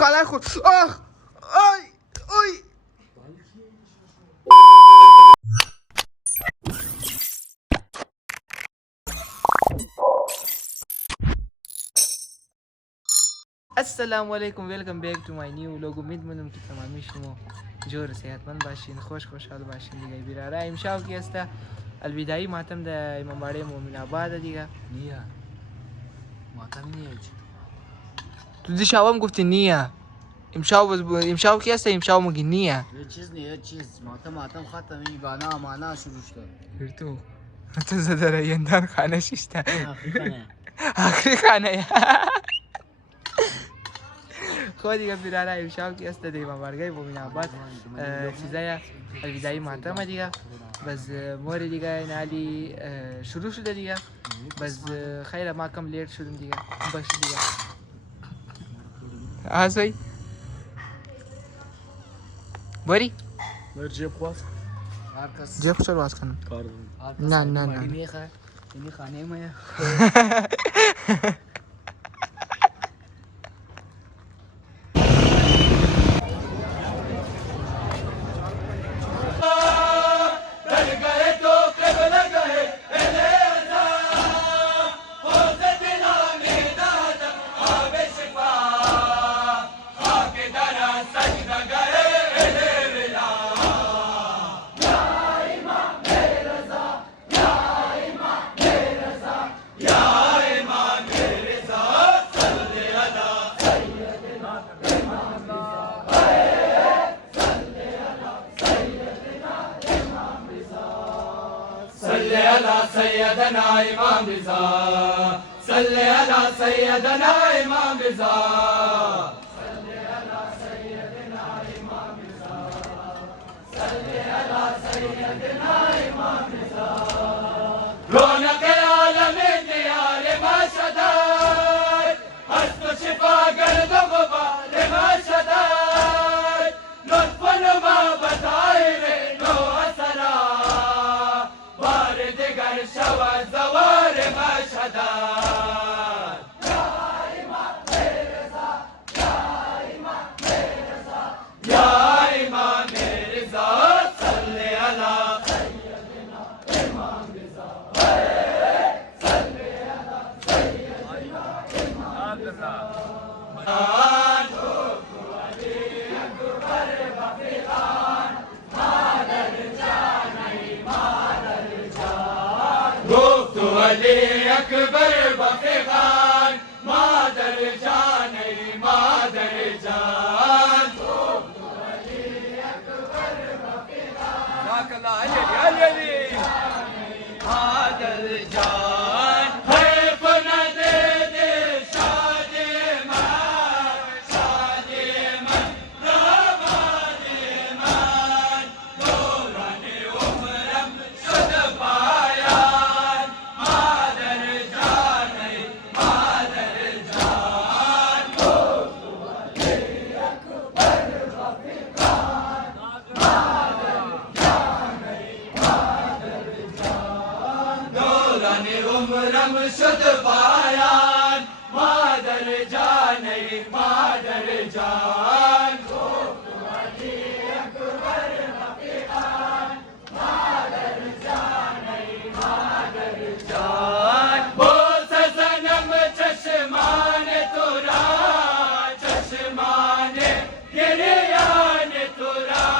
کالا خود آخ آی اوی السلام علیکم ویلکم بیک تو مای نیو لوگ امید می‌کنم که تمامی شما جور صحتمند باشین خوشحال باشین دیگه بیراره امشب کی است الوداعی ماتم در امامباره مومن آباد دیگه نیه ماتم نیه تو دیشبم گفتی نیه امشب کی است امشب میگی نیه یه چیز نیه چیز ماتم ختمی گانا مانا شروع شد تو زده رایندان خانه شیشته آخری خانه آخری خانه خود دیگه بیراره امشب کی است دیگه امامباره مومن آباد چیزای الوداعی ماتم دیگه بس مور دیگه نالی شروع شده دیگه بس خیلی ما کم لیت شدیم دیگه باش دیگه آزوی باری جیب خواست هر کس جیب چرا باز کنم کار نه نه نه میخه این خانه ما سيدنا إمام رضا صل على سيدنا إمام رضا صل على سيدنا إمام رضا صل على سيدنا إمام رضا رونق عالم ديار ما شداد هست شفا گرد و غبار ما شداد لطف نما بطایر نو اثرا بار دیگر شود زوار ما شداد یا امام رضا یا امام رضا یا امام رضا صل علی سیدنا امام رضا صل علی سیدنا امام رضا گفت علی اکبر بفغان مادر جان ای مادر جان گفت علی اکبر بفغان جزاک اللہ علی مادر جان حیف نہ دے دے شاد من رحمان من دوران عمرم شد پایان مادر جان ای مادر جان گفت علی اکبر بفغان مادر جان ای مادر جان دوران عمرم شد پایان مادر جان ای مادر جان گفت علی اکبر بفغان مادر جان ای مادر جان بوس زنم چشمان تو را چشمان گریان تو را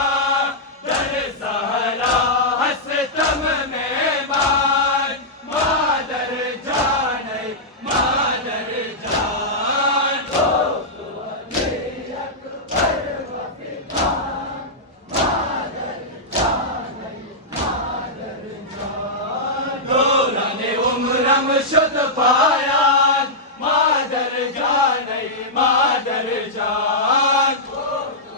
در زهرا هستم مهمان مادر جان ای مادر جان گفت علی اکبر بفغان مادر جان ای مادر جان دوران عمرم شد پایان مادر جان ای مادر جان گفت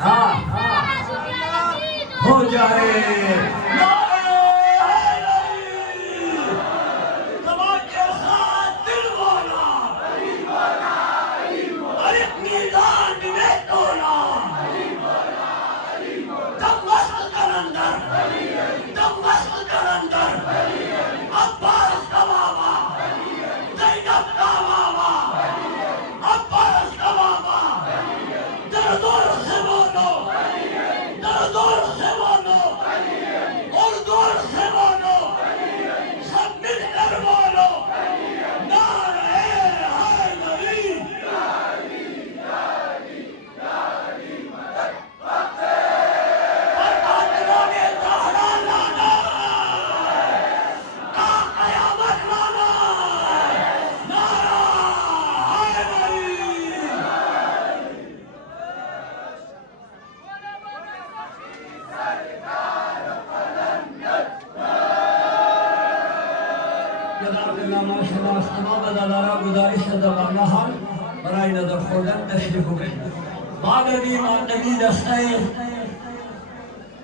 हाँ हो जा रे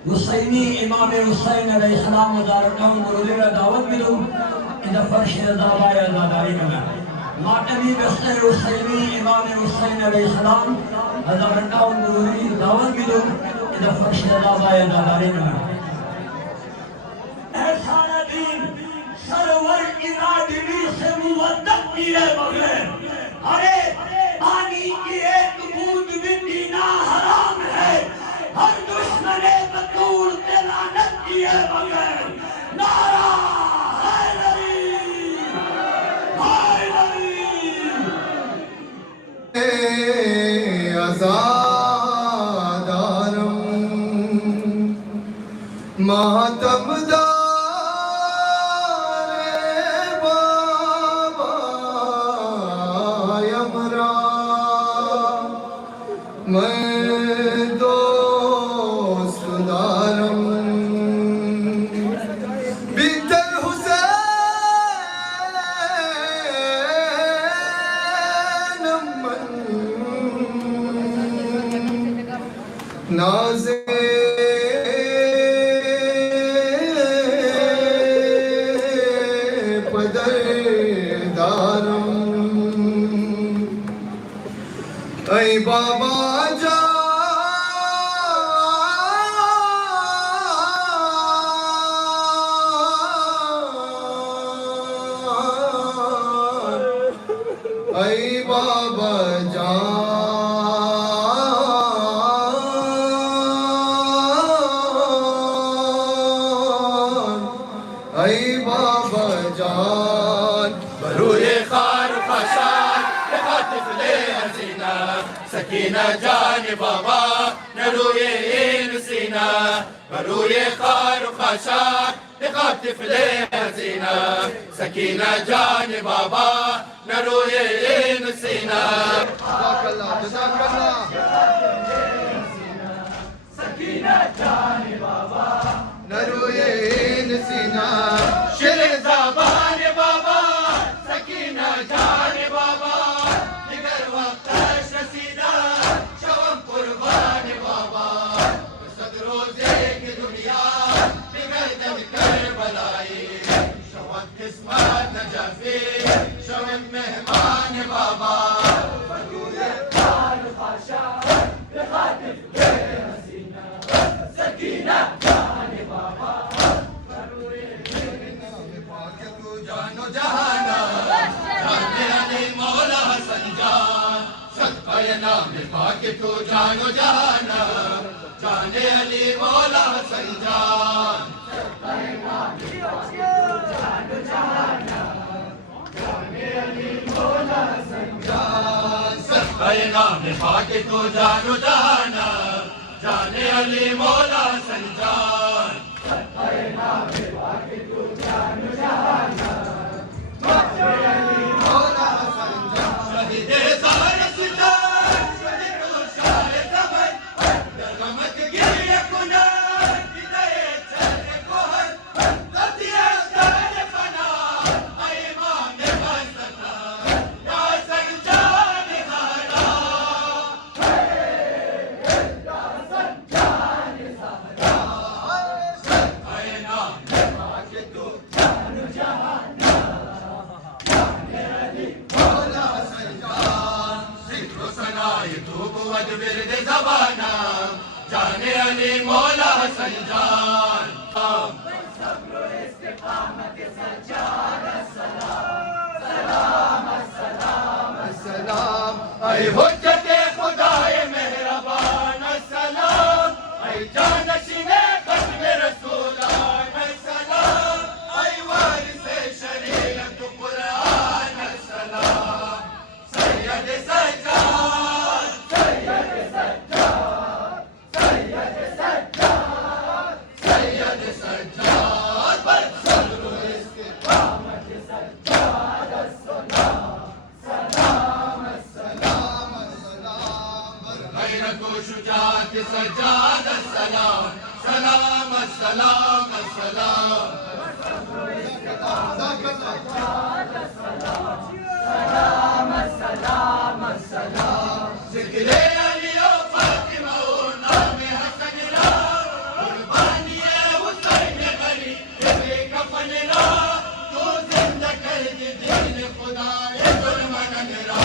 हुसैनी इमाम हुसैन अलैहिस्सलाम मुबारकम मुरुलिया दावत मिलूं इधर फर्श ज़ाबाया ज़ादारी में मातमी बस्ते हुसैनी इमाम हुसैन अलैहिस्सलाम हज़ारताओं मुरुली दावत मिलूं इधर फर्श ज़ाबाया ज़ादारी में एहसान दीन सरवर इरादवी से मुवद्दत किए बगैर अरे पानी की एक बूंद भी पीना हराम है हर दुश्मने बतूर पे लानत किए बगैर नारा हैदरी आज़ादारम मातमदार बाबा यमरा मैं दोस्तदारम बितर हुसैन मन नाज़े पदरदारम ऐ बाबा ऐ बाबा जान ऐ बाबा जान बरूए खार फशान खातिफ ले हसीना सकीना जान बाबा नरूए इन सीना बरूए खार फशान खातिफ ले हसीना सकीना जान बाबा नरूए इन सीना जज़ाकल्लाह जज़ाकल्लाह सकीना जान बाबा नरूए इन सीना शिर ज़बान बाबा सकीना जान बाबा दिगर वक्त रसीदा शवम कुर्बान बाबा सद रोज़े की दुनिया दिगर दम कर बलाई शवम किस्मत नजफी शवम मेहमान बाबा बरूए खान खाशा खातिफ के हसीना सकीना जान बाबा जानो जहाना जाने अली मौला हसन जान सदक़े नाम पाके तो जानो जहाना जाने अली मौला हसन जान सदक़े नाम पाके तो जानो जहाना जाने अली मौला हसन जान सदक़े नाम पाके तो जानो जहाना जाने अली मौला हसन जान सदक़े नाम पाके तो जानो जहाना शहीदे ज़ार सितार शहीद शाह ज़बर दरगमत गिरिया कुना विदाए चले कोहर दतिया दर फना इमाम बसना या सजजान हारा तू कुवत बिरद ज़बाना जाने अली मौला हसन जान सलाम ऐ हुज्जते खुदाए मेहरबान सलाम ऐ जानशीने खत्म रसूलान सलाम ऐ वारिसे शरीयत कुरान सलाम सैयद सज्जाद सैयद सज्जाद सैयद सज्जाद सैयद सज्जाद पर सल्लु इस्तिकामत सज्जाद सलाम सलाम सलाम गैरत व शुजाअत सज्जाद सलाम सलाम सलाम सलाम ज़िक्रे अली व फातिमा व नाम हसन रा कुर्बानी हुसैन गरी तेरे कफन रा तू जिंदा कर दी दीन खुदा दुश्मनन रा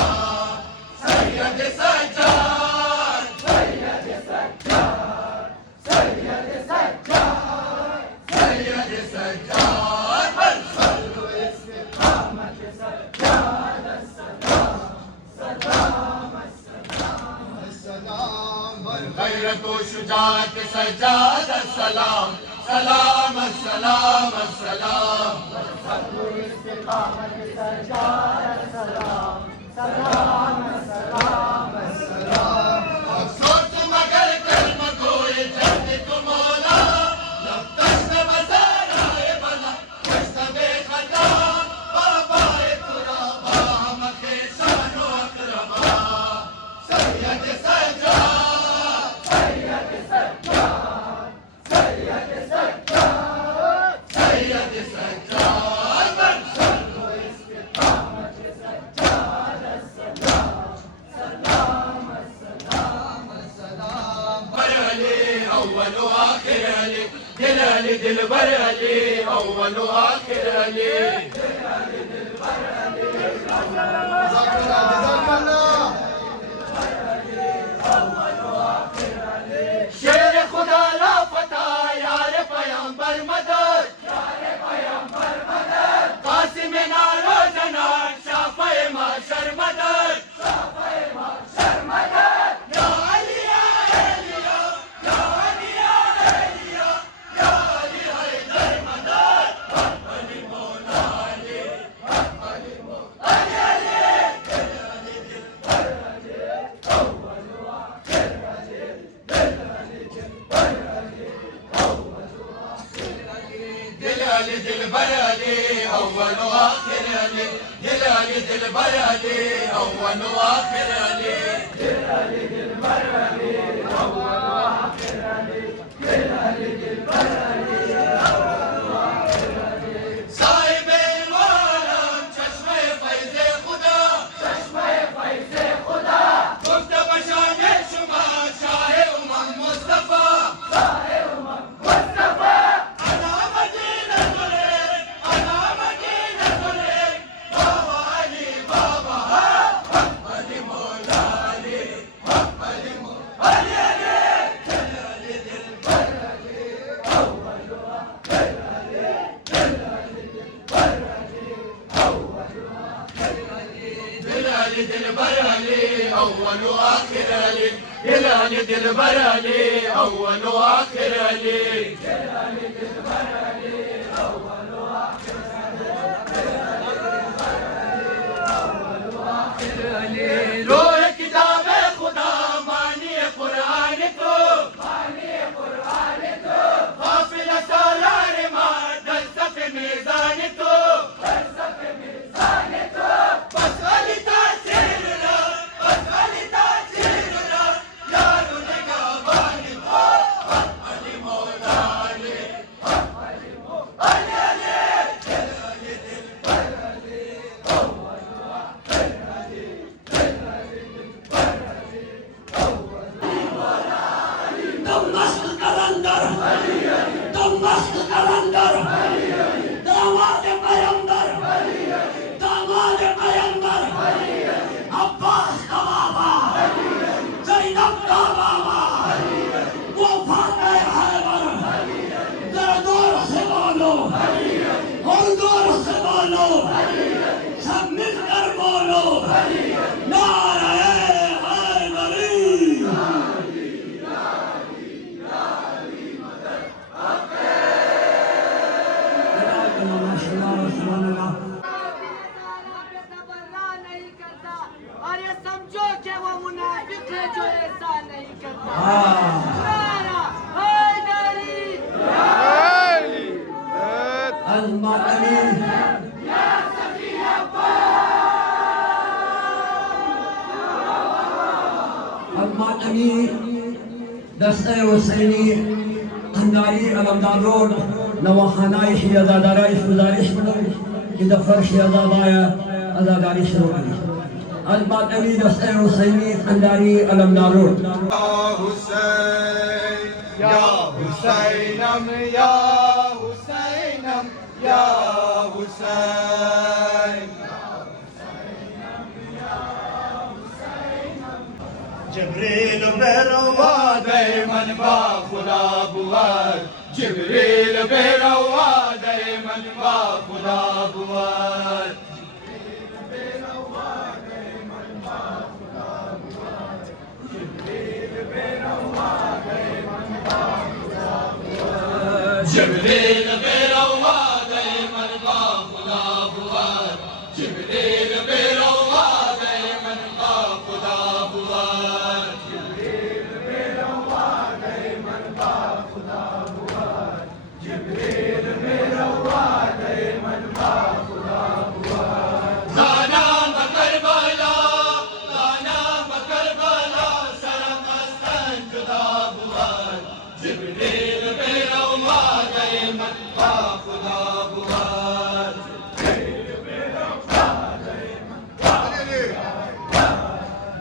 सैयद सज्जाद सैयद सज्जाद सैयद सज्जाद सैयद सज्जाद पर सल्लु इस्तिकामत सज्जाद सलाम सलाम सलाम गैरत व शुजाअत सज्जाद सलाम सलाम सलाम सलाम अफसोस मगर कर्म कोई जद तू मौला लब तश्न बज़ाराए बला कश्त बेखता बाबाए तुराबा हमके शानो अकरबा सैयद सज्जाद सैयद सज्जाद सैयद सज्जाद सैयद सज्जाद पर सल्लु इस्तिकामत सज्जाद सलाम सलाम सलाम सलाम बर अली अव्वल व आखिर अली दिल बर अली अव्वल व आखिर अली शेर खुदा ला फता यार पैगंबर मदद कासिम नारो जना शाफे माशर मदद या अली या अलिया या अली या अलिया या अली हैदर मदद अली मौला अली अली मौला अली दिल बर अली अव्वल व आखिर अली दिल बर अली अव्वल व आखिर अली साहिब आलम चश्मे फैज़े खुदा गुफ्त बशाने शुमा शाह उमम मुस्तफा अना मदीना तुले बाबा अली बाबा अली मौला अली अली मौला अली दिल बर अली अव्वल व आखिर अली दिल बर अली अव्वल व आखिर अली रोए किताबे खुदा मानिए कुरान को काफिला सालार मार दल सफ़े मीज़ान को बस अली तासीर ला बस अली तासीर ला यारो निगाहबान को अली मौला अली और ये समझो कि वो मुनाफिक है जो ऐसा नहीं करता। नारा हैदरी المعتمي المعتمي دسته حسینی انداری علمدار روڈ نواخانای حیادادارای گزارش کنم که دفتر حیادادای ازاداری شروع کنی. المعتمي دسته حسینی انداری Alamdar road. Ya Hüseyin'im ya Hüseyin'im ya Hüseyin. جبريل بروا دايما با خدا بود جبريل بروا دايما با خدا بود جبريل بروا دايما با خدا بود جبريل بروا دايما با خدا بود جبريل بروا دايما با خدا بود جبريل بروا دايما با خدا بود دانا بكربلا سرم استن جدا بود جبريل بروا دايما با خدا بود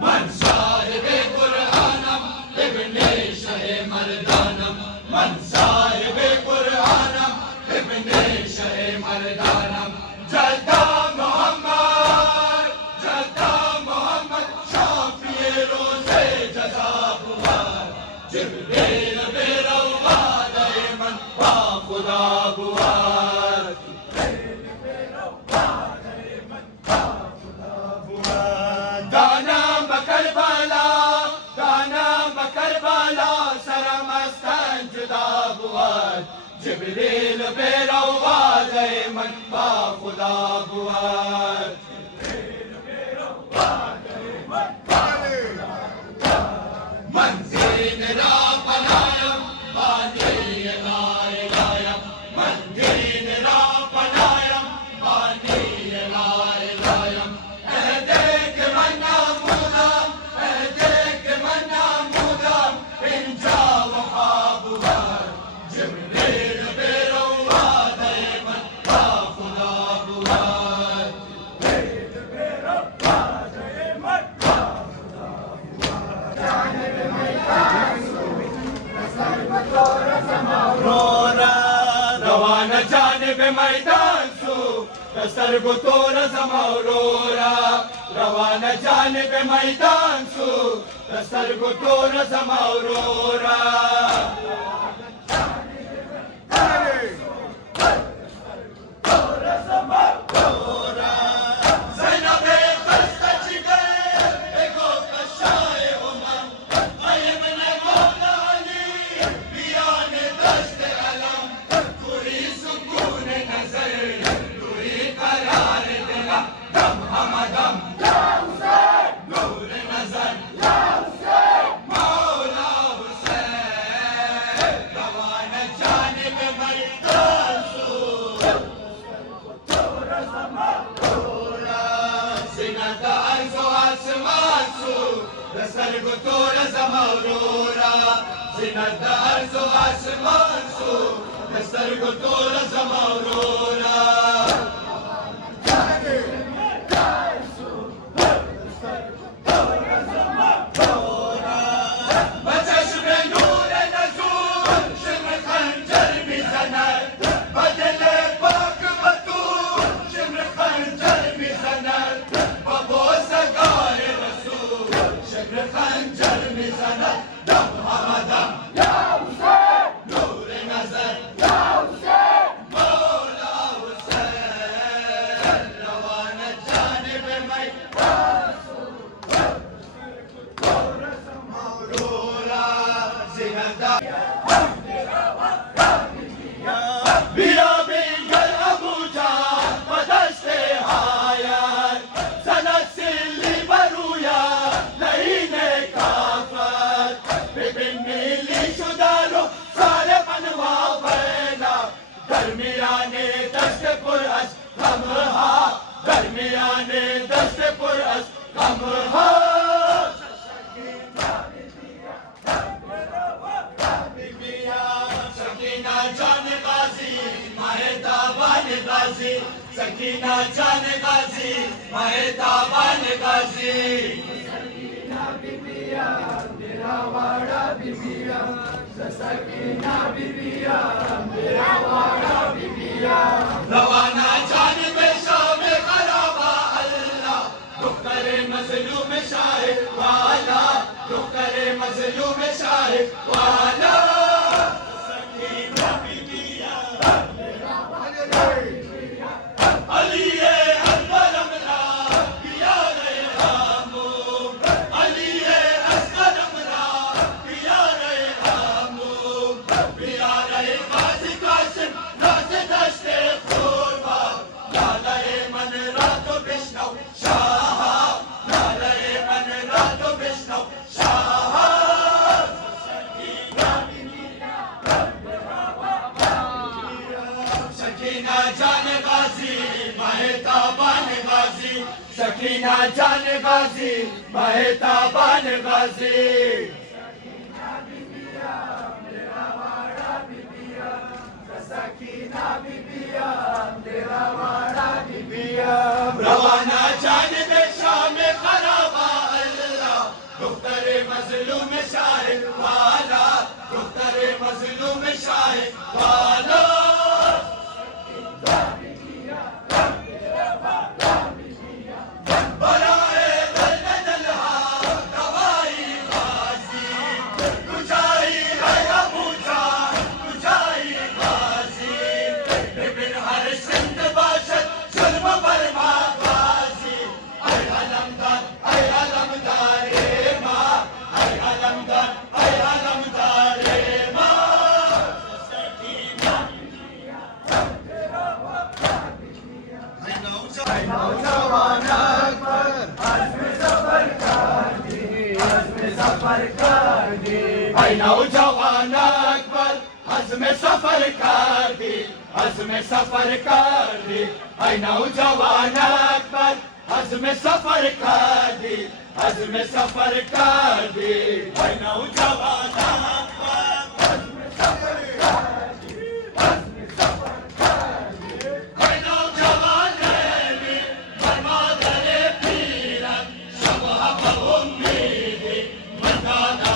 من صاحب قرآنم ابن شه مردانم من صاحب قرآنم ابن شه مردانم جدا محمد شافی روز جزا بود جبريل بروا دايما با خدا بود دانم بکربلا سرم استن جدا بود جبريل بروا دايما با خدا بود من دین را پنایم بانی لا الهیم من دین را پنایم بانی لا الهیم اهدک من نمودم اینجا وفا بود جبريل بروا دايما با خدا بود روانه جانب میدان سو دسترگو تور زمورورا روانه جانب میدان سو دسترگو تور زمورورا زینب خسته چیگر بگو قشای امم ایمن مولا علی بیان دست علم توری سکون نظر توری قرار دلم دم همدم نور نظر مولا حسین روان جانب میدان سو زینت عرض و آسمان سو دسترگو تور زمورورا زینت عرض و آسمان سو دسترگو تور زمورورا بچشم نور نزول شمر خنجر میزند بدل پاک بطور شمر خنجر میزند با بوسگار رسول شمر خنجر میزند دم همدم نور نظر مولا حسین روان جانب میدان آمده بیا بینگر ابو جان و دست هایت زند سیلی برویت لعین کافر ببین میلی شده رو سالقن وافینا درمیان دست پر از غمها درمیان دست پر از غمها سکینہ جان غازی ماہ تابان غازی سکینہ جان غازی ماہ تابان غازی سکینہ بیبیا میرا واڑا بیبیا سکینہ بیبیا میرا واڑا بیبیا روانہ جان میں شام خرابہ اللہ دختر مظلوم شاہ والا دختر مظلوم شاہ والا सकीना जान गाजी माह ताबान गाजी सकीना बीबिया मेरा वाड़ा बीबिया सकीना बीबिया मेरा वाड़ा बीबिया रवाना जान में शाम खराबा अल्लाह दुख्तर मजलूम शाह वाला दुख्तर मजलूम शाह वाला नौजवान अकबर हज़्म सफर कर दी हज़्म सफर कर दी ऐ नौजवान अकबर हज़्म सफर कर दी हज़्म सफर कर दी ऐ नौजवान अकबर हज़्म सफर कर दी हज़्म सफर कर दी ऐ नौजवान नबी फरमादर पीरत शबह उम्मीदी मदाना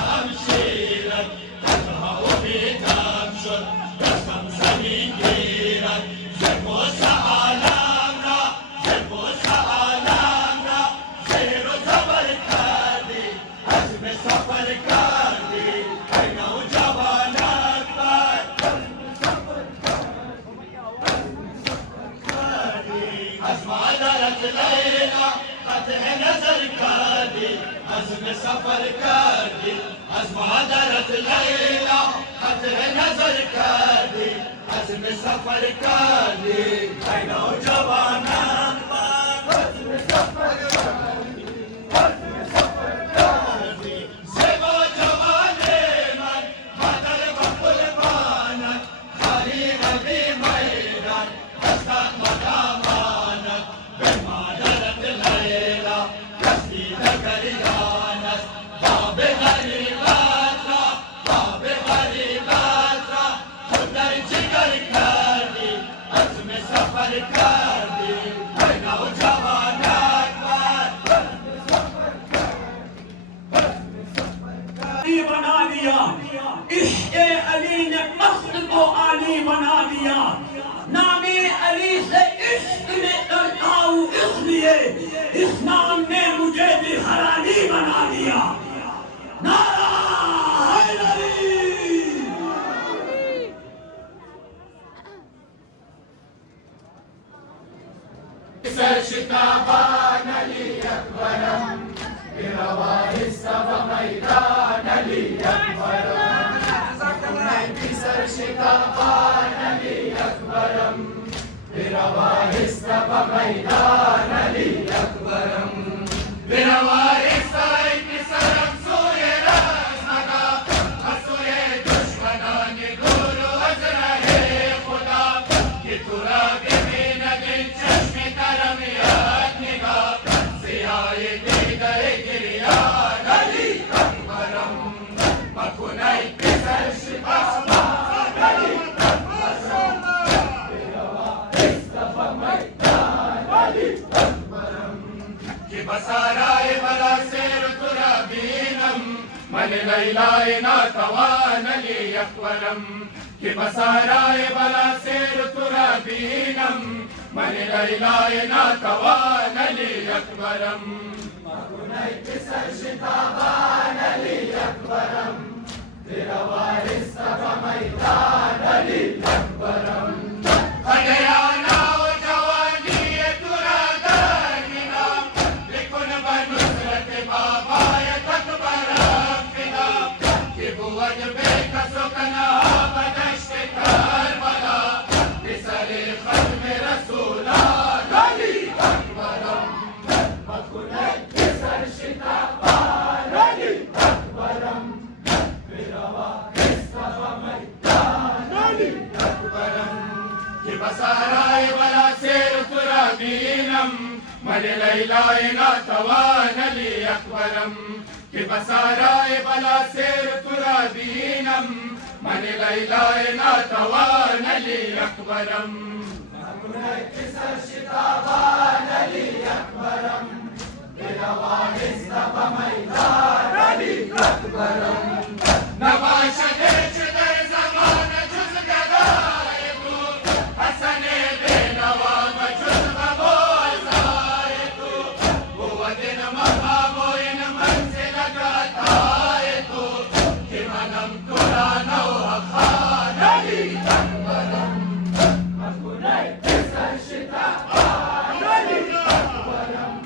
सफर कर दी अज़मादरत लैला खतर नजर कर दी अज़्म सफर कर दी ऐ नौजवान अज़्म सफर कर दी अज़्म सफर कर दी ज़ेबो जवाने मन बदल बकुल मानत खाली रबी मैदान हस्ता मदामानत बेमादरत लैला कस्ती नगरिया बना दिया इश्क़ अली ने मस्त को आली बना दिया नामे अली से इश्क़ ने करता हूँ इसलिए इस नाम ने मुझे भी हरानी बना दिया नारा हैदरी सरशिताबान अली अकबरम बिरवाहि सब मैदान अली अकबरम ميدان علي أكبرم بنوارث انكسرم سوی راز مگا سوی دشمنان دور از ره خدا که تو را ببیند این چشم ترم یاد نگاه سیاه دیده گریان علی اکبرم مکنای پسر شکست بسارای بلا سیر ترابینم من لیلای ناتوان علی اکبرم که بسارای بلا سیر ترابینم من لیلای ناتوان علی اکبرم مکنای پسر شتابان علی اکبرم تیرا وارث تب میدان علی اکبرم خدیانا و جوانی ترا درمینا لکن بنصرت بابای تکبر فدا که بود بیت سکنها بدشت کربلا بسر ختم رسولان علی اکبرم مکنای پسر شتابان علی اکبرم بسارای بلا سیر ترابینم من لیلای ناتوان علی اکبرم که بسارای بلا سیر ترابینم من لیلای ناتوان علی اکبرم مکنای پسر شتابان علی اکبرم بنوارث تب میدان علی اکبرم نباشده چه در زمان جز گدای تو حسن بینوا و جز غمازای تو بود این مقام و این منزل گتای تو که منم تو را نوح خان علی اکبرم مکنای پسر شتابان علی اکبرم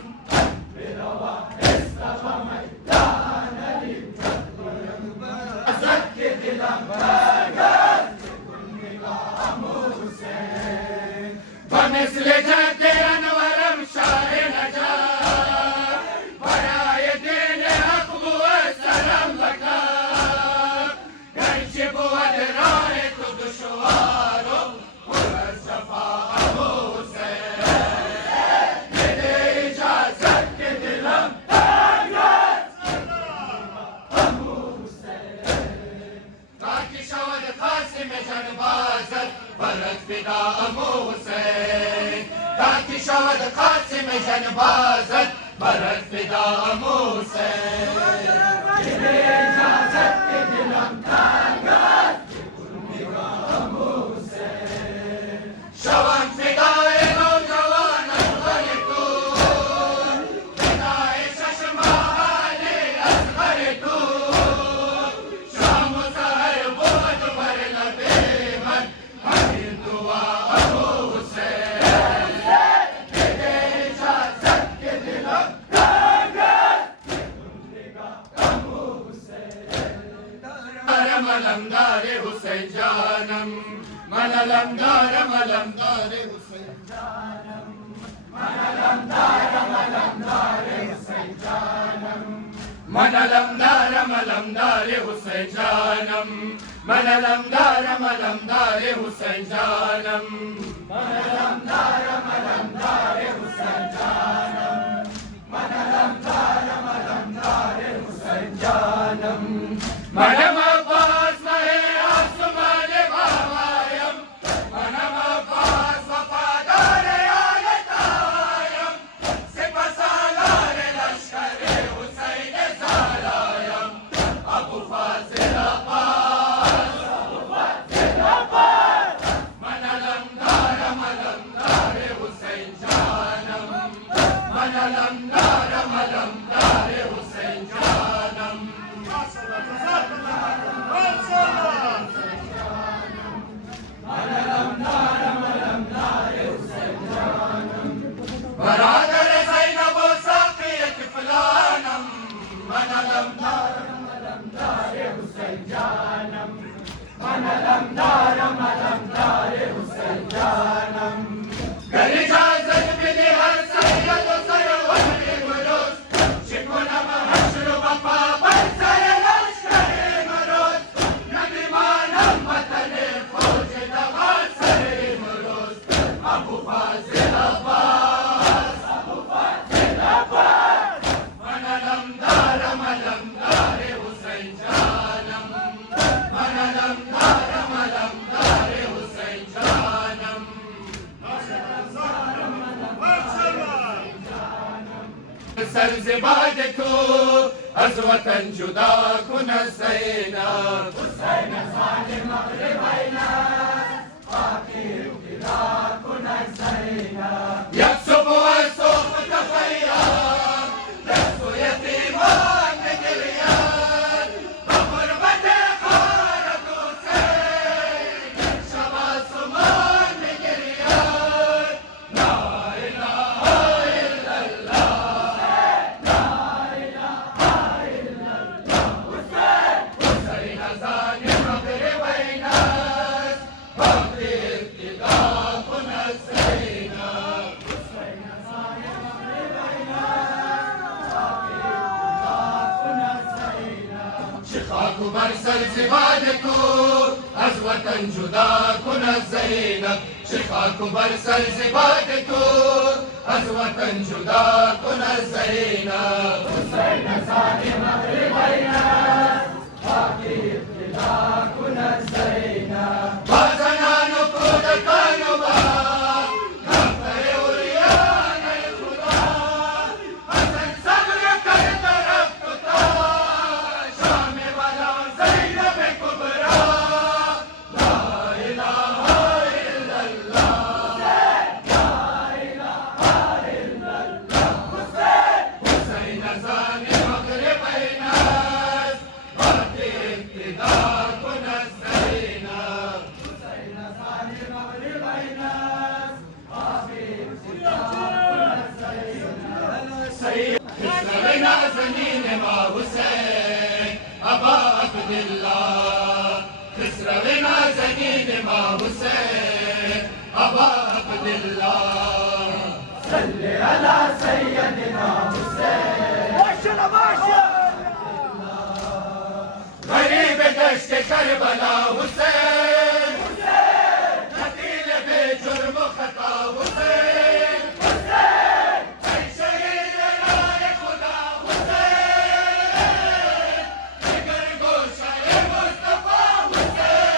بنوارث تب میدان علی اکبرم ازد که دلم برگرد مثل جد انورم شاه نجات برای دین حق بود سرم بکر گرچه بود راه تو دشوار و پر از جفا ابو حسین بده اجازت که دلم برگرد ابو حسین تا که شود قاسم جنبازت برد فدا ابو حسین تا که شود قاسم جنبازت برد فدا ابو حسین بده اجازت که دلم تنگد ابو حسین شوم فدای نوجوانم غر تو فدای چشم علی اصغر تو شام و سحر بود بر لب من همین دعا ابو حسین بده اجازت که دلم تنگد ابو حسین ملمدار حسین جانم من علمدار ملمدار حسین جانم من علمدار ملمدار حسین جانم من علمدار ملمدار حسین جانم من علمدار ملمدار حسین جانم من علمدار ملمدار حسین جانم من علمدار ملمدار حسین جانم منم عباس مه آسمان بابایم منم عباس وفادار آیتایم سپاسالار لشکر حسین زارایم ابو فاضل عباس من علمدار ملمدار حسین جانم من علمدار ملمدار حسین جانم برادر زینب و ساقیت فلانم من علمدار ملمدار حسین جانم من علمدار ملمدار حسین جانم گر اجازت بده از وطن جدا کن از زینب حسین ظالم مغربین است باقی ابتلا کن از زینب یک صبح از صبح تخیل دست و یتیمان نگرید با غربت خارت حسین یک شب آسمان نگرید لا اله الا الله لا اله الا الله حسین ظالم مغربین است باقی ابتدا کن از زینب حسین ظالم مغربین است باقی ابتدا کن از زینب چه خاک و بر سر زباد تو از وطن جدا کن از زینب چه خاک و بر سر زباد تو از وطن جدا کن از زینب حسین ظالم مغربین است باقی ابتدا کن از زینب با زنان و کودکان و با دفتر اولیان خدا حسن صبر کرد رفت و تا شام والا زینب کبرا لا اله الا الله لا اله الا الله حسین ظالم مغربین است باقی ابتدا کن از زینب حسین ظالم مغربین است باقی ابتدا کن از زینب خسرو نازنین ما حسین ابا عبدالله خسرو نازنین ما حسین ابا عبدالله صل على سيدنا حسين غریب دشت کربلا حسین قتیل بے جرم و خطا حسین ای شہید راہ خدا حسین جگر گوشہ مصطفیٰ حسین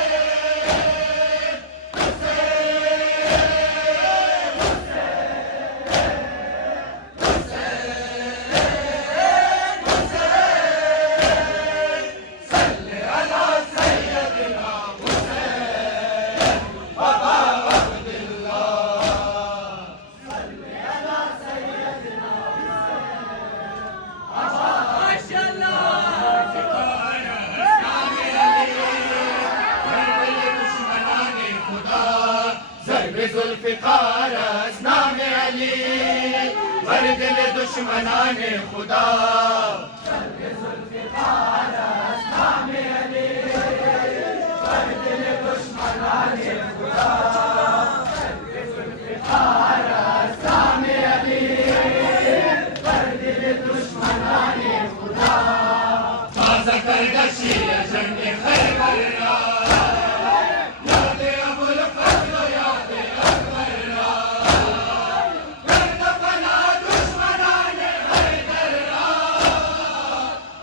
صل على سيدنا حسين بابا عبدالله صل على سيدنا ضرب ذوالفقار از نام علی بر دل دشمنان خدا ضرب ذوالفقار از نام علی بر دل دشمنان خدا ضرب ذوالفقار از نام علی بر دل دشمنان خدا تازه کرده شیر جنگ خیبر را یاد ابوالفضل و یاد اکبر را کرد فنا دشمنان حیدر را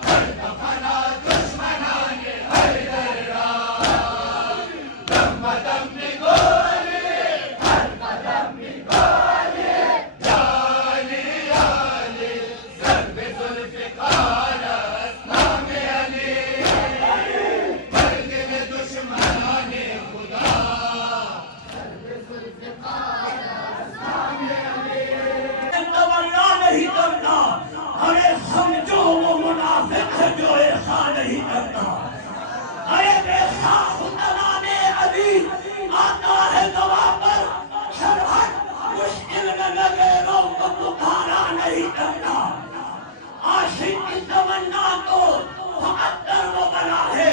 کرد فنا دشمنان حیدر را دم به دم میگولی هر قدم میگولی یا علی یا علی ضرب ذوالفقار از نام علی بر دل دشمنان خدا तमन्ना नहीं करता अरे समझो वो मुनाफिक है जो ऐसा नहीं करता अरे बेसा खुदा में अभी आता है दवा पर शरहत मुश्किल में लगे लोग को पुकारा नहीं करता आशिक की तमन्ना तो मुकद्दर वो बना है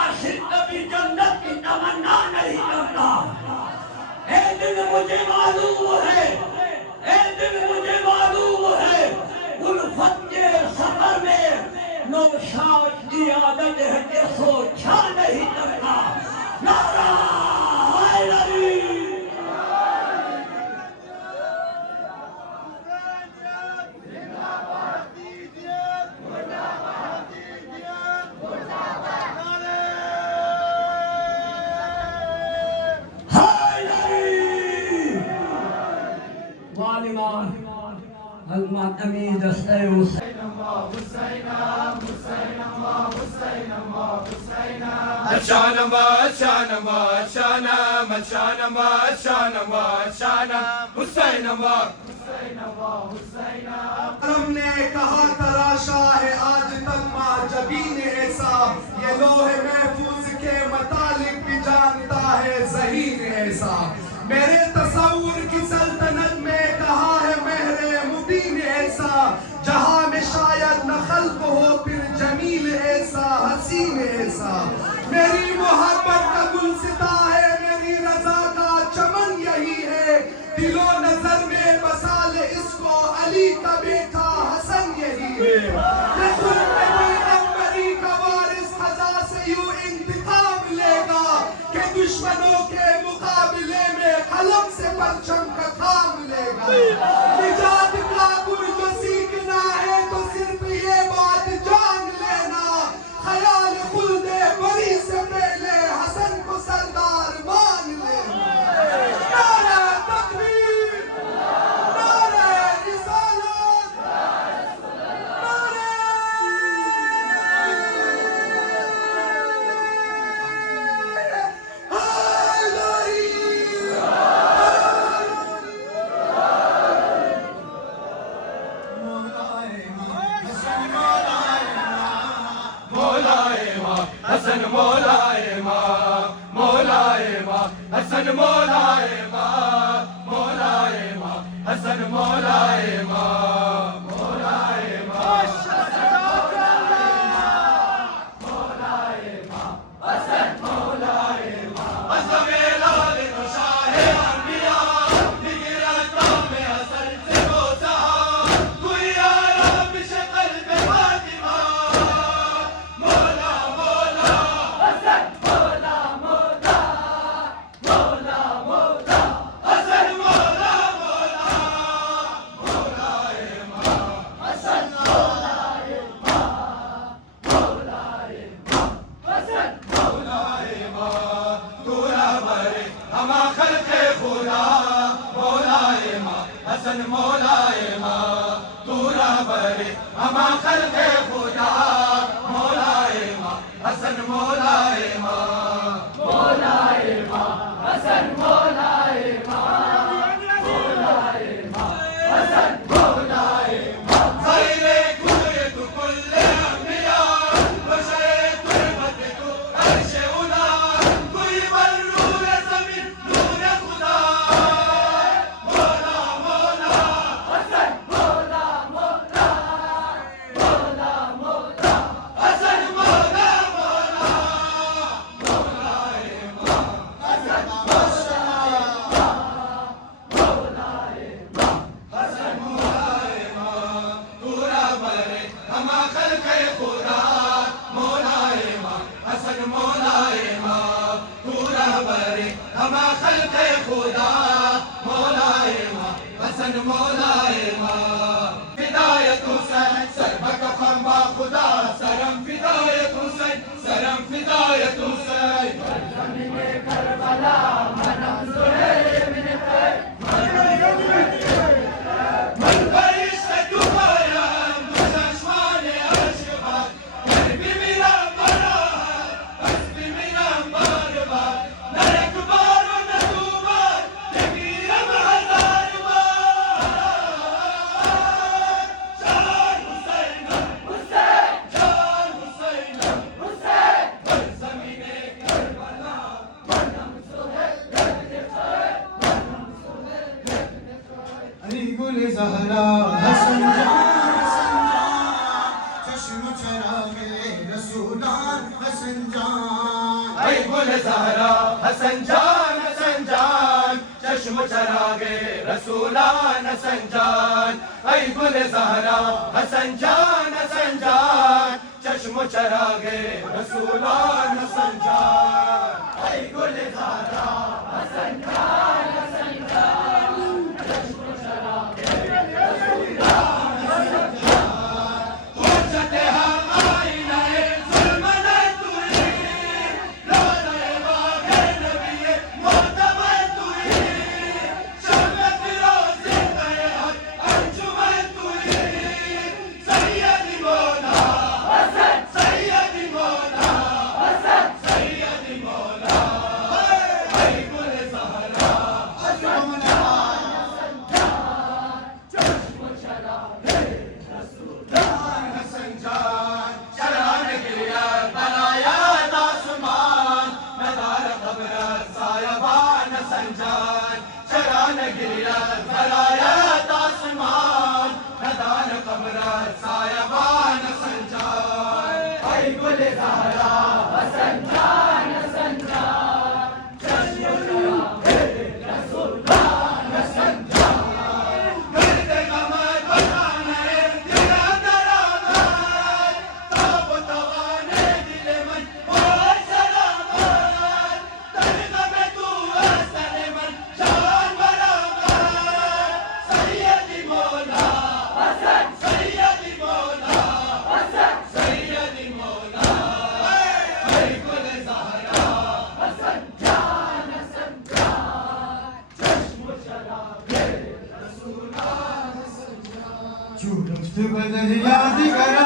आशिक कभी जन्नत की तमन्ना नहीं करता ए दिल मुझे मालूम है ए दिल मुझे मालूम है उल्फत के सफर में नौशाद की आदत है कि सोचा नहीं करता नारा हैदरी ظالمان المعتمد السيوس حسین Shanam Shanam Shanam Shanam Shanam Shanam Husainam हमने कहा तराशा है आज तक माँ जबीन ऐसा, ये लोहे महफूज के मतलब भी जानता है ज़हीन ऐसा। मेरे तसव्वुर की सल्तनत में कहा है महरे मुबीन ऐसा, जहाँ में शायद न खल्क हो फिर जमील ऐसा हसीन ऐसा। मेरी मोहब्बत का गुलसिता है, मेरी रजा का चमन यही है, दिलो नजर में बसा ले इसको अली का बेटा हसन यही है। ये खुद पैगंबरी का वारिस खजा से यूं इंतकाम लेगा कि दुश्मनों के मुकाबले में कलम से परचम का काम लेगा। निजात का गुर जो सीखना है तो सिर्फ ये बात जान लेना, ख्याल खुल्दे बरी से पहले हसन को सरदार मान लेना। नारा तकबीर, नारा रिसालत, नारा Hydari. Hasan Molaye Ma Molaye Ma Hasan Molaye Ma Molaye Ma Hasan Molaye Ma Molaye Ma Hasan Molaye Ma Tura Bari Hama Khalke Khuda Molaye Ma Hasan Molaye Ma Molaye Ma Hasan Molaye Ma Molaye Ma Hasan Molaye Ma Zaire Kuyet Kulle Anbiya Bashaye Turbat Tu Arshe Ula Kuy Barru Zamin Nur Khuda हमा खल्क़े खुदा मौलाए मा हसन मौलाए मा हिदायत हुसैन सरबक खंबा खुदा सरम हिदायत हुसैन सरम हिदायत हुसैन ज़मीने करबला मनम सुहैल बिन खैर मन फरिश्ते तुम्हारा मुज़श्मान अशबार भी मेरा बड़ा बस भी मेरा बार-बार नरक बारो न दुबार तकबीर हजार बार जान हुसैन हुसैन जान हुसैन हुसैन हर ज़मीने करबला मनम सुहैल बिन खैर अली गुल ज़हरा हसन जान चश्म चरागे रसूलान हसन जान। ऐ गुल ज़हरा हसन जान चश्म चरागे रसूलान हसन जान। ऐ गुल ज़हरा हसन जान चश्म चरागे रसूलान हसन जान। ऐ गुल ज़हरा हसन जान चश्म चरागे रसूलान हसन जान। हुज्जते हक आईना ज़ुल्मना तुई रोज़े वाक़े नबी मोतबर तुई शम्मत रोज़े हक अंजुमन तुई सैयदी मौला हसन सैयदी मौला याद कर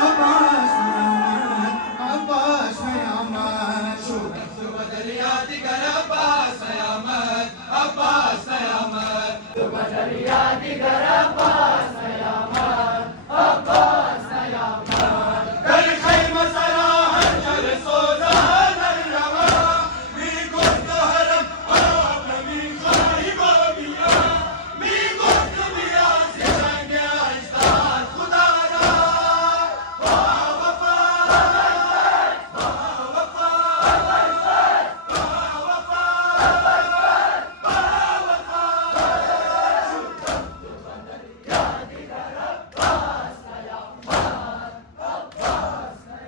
अब्बास क़यामत शूरत बदल याद कर अब्बास क़यामत अब्बास क़यामत बदल याद कर अब्बास क़यामत अब्बास क़यामत कर खैमा सरा हंजर सोजा नर रवा मी गुफ्त हरम आप मी खाई बाबिया मी गुफ्त बिया से जंग अजदाद खुदा रा वफा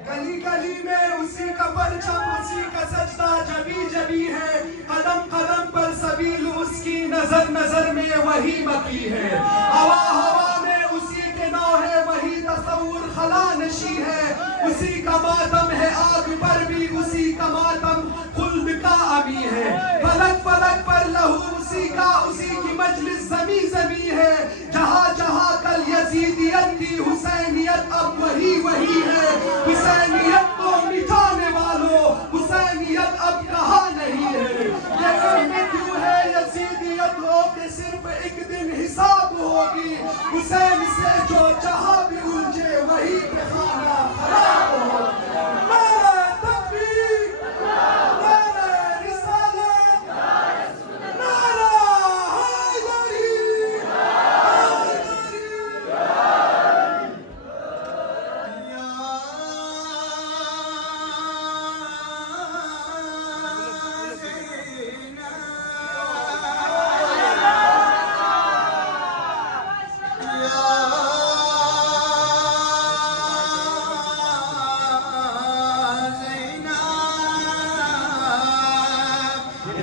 गली गली में उसी का परचम उसी का सजदा जबी जबी है कदम कदम पर सबील उसकी नजर नजर में वही बकी है हवा हवा में उसी के नौ है वही तस्वुर खला नशी है उसी का मातम है आग पर भी उसी का मातम खुल्द का अमी है फलक फलक पर लहू उसी का उसी की मजलिस जमी जमी है जहाँ जहाँ कल यजीदियत थी हुसैनियत अब वही वही है हुसैनियत को मिटाने वालों हुसैनियत अब कहाँ नहीं है ये कहने क्यों है यजीदियत हो कि सिर्फ एक दिन हिसाब होगी हुसैन से जो जहाँ भी उलझे वही पे खाना खराब हो नारा तकबीर नारा रिसालत नारा Hydari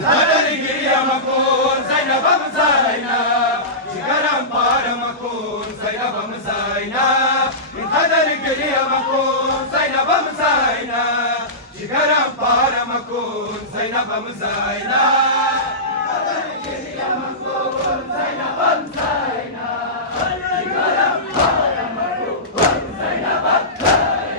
Zadar giriya makon Zainabam Zainab Jigaram para makon Zainabam Zainab Zadar giriya makon Zainabam Zainab Jigaram para makon Zainabam Zainab Zadar giriya makon Zainabam Zainab Jigaram para makon Zainabam Zainab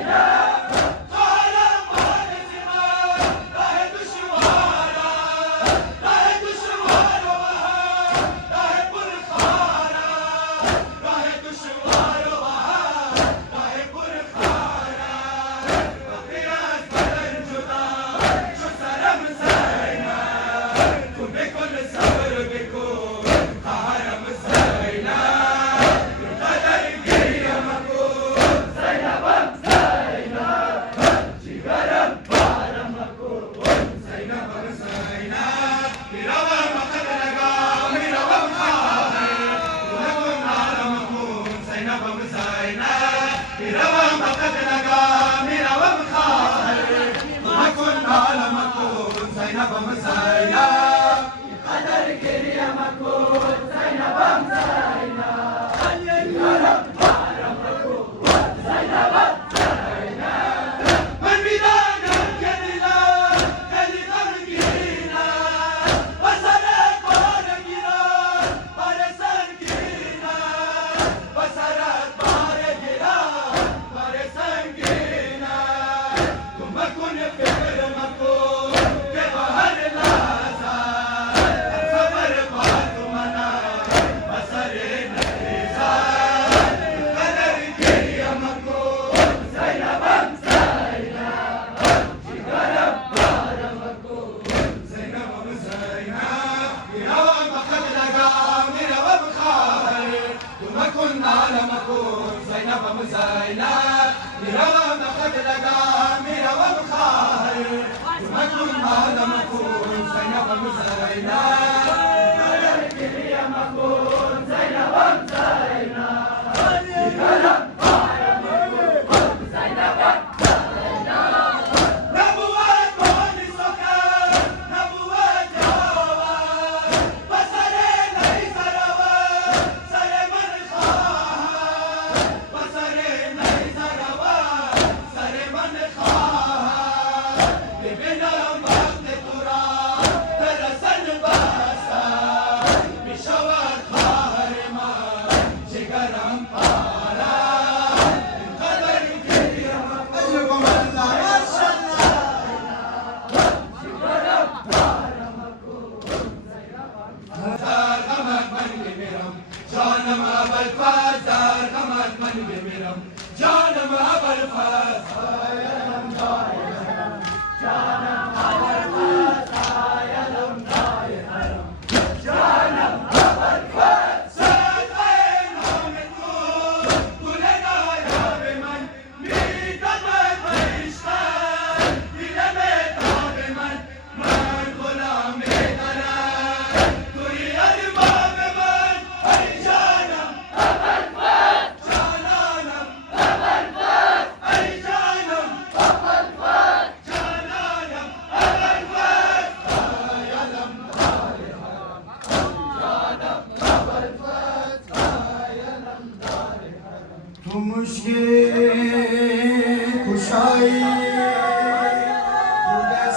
Bye.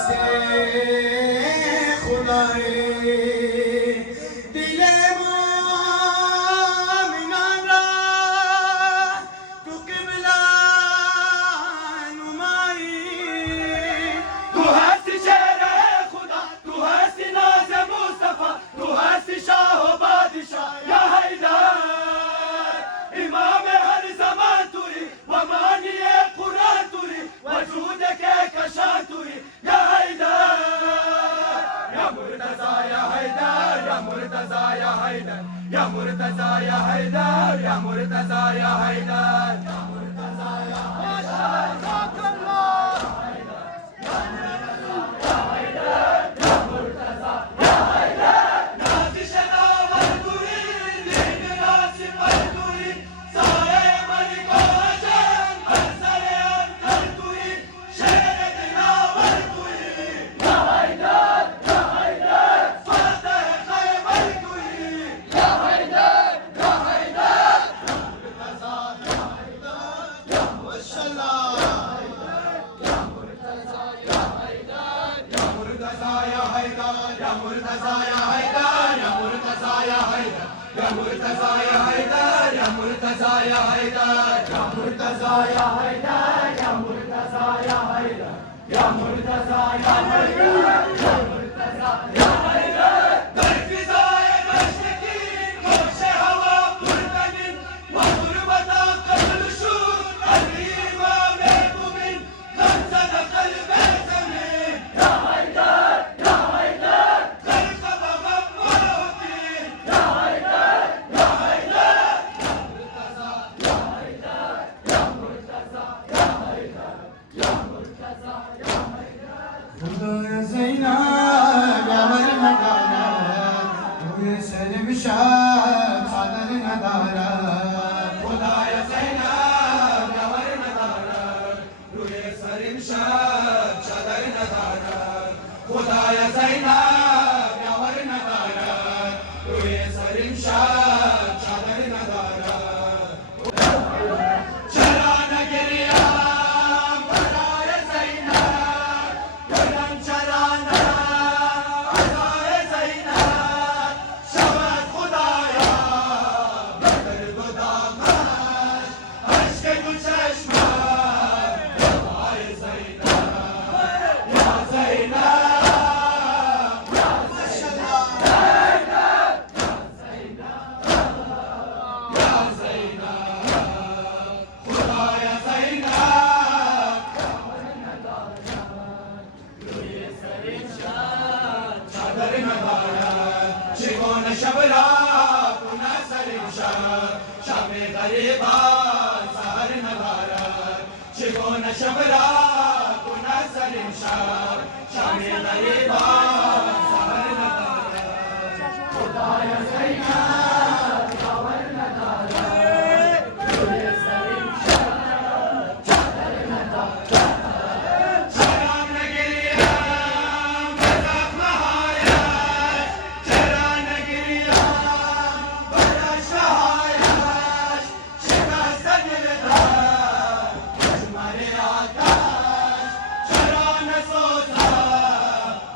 से खुदाए दिल मोमिनाना तू किबला नुमाई तू हसी शेर है खुदा तू हसी नाज मुस्तफा तू हसी शाह बादशाह या हैदर इमाम हर ज़मान तुई वमानी कुरान तुई वजूद के कशा तुई या हैदर या मुर्तज़ा या हैदर या मुर्तज़ा या हैदर या मुर्तज़ा या हैदर या मुर्तज़ा या हैदर या मुर्तज़ा या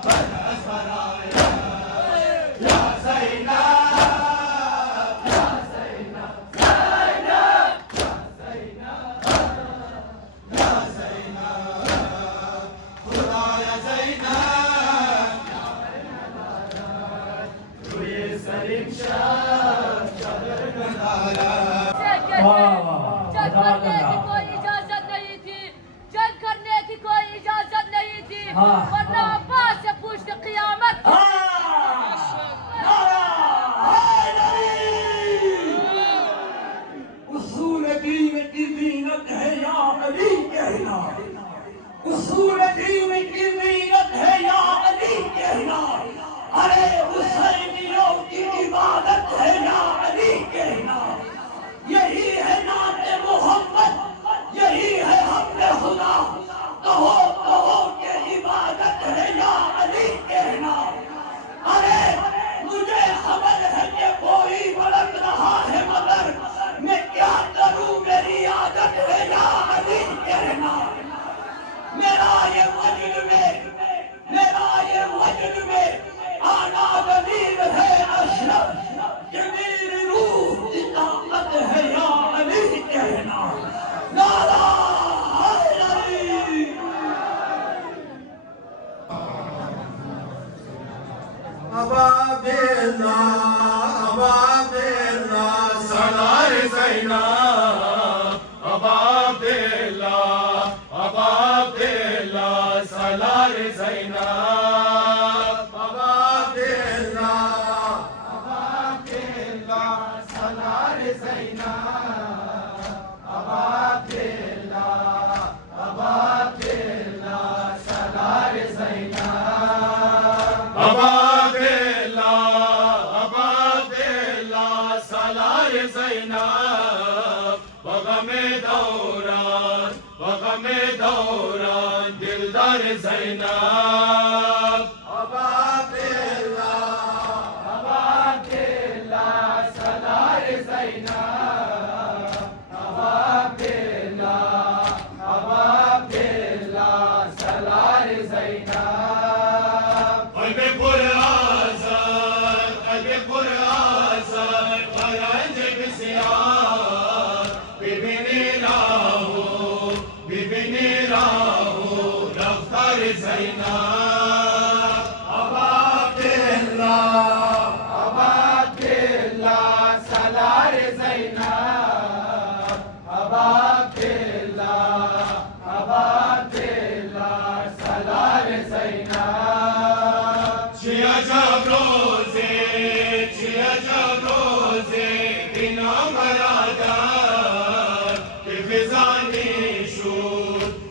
Bye. Salar Zainab, Ababdillah, Salar Zainab, Salar Zainab, Ababdillah, Salar Zainab, Bagame Dauran, Dildar Zainab, Salar Zainab, Salar Zainab, Qalbi Azad, Gharanj Bisiyar, Bibini Rahu, Raftar Zainab, Ababdillah, Salar Zainab, Ababdillah, Salar Zainab. Chia Jabroze, Bina Maradar,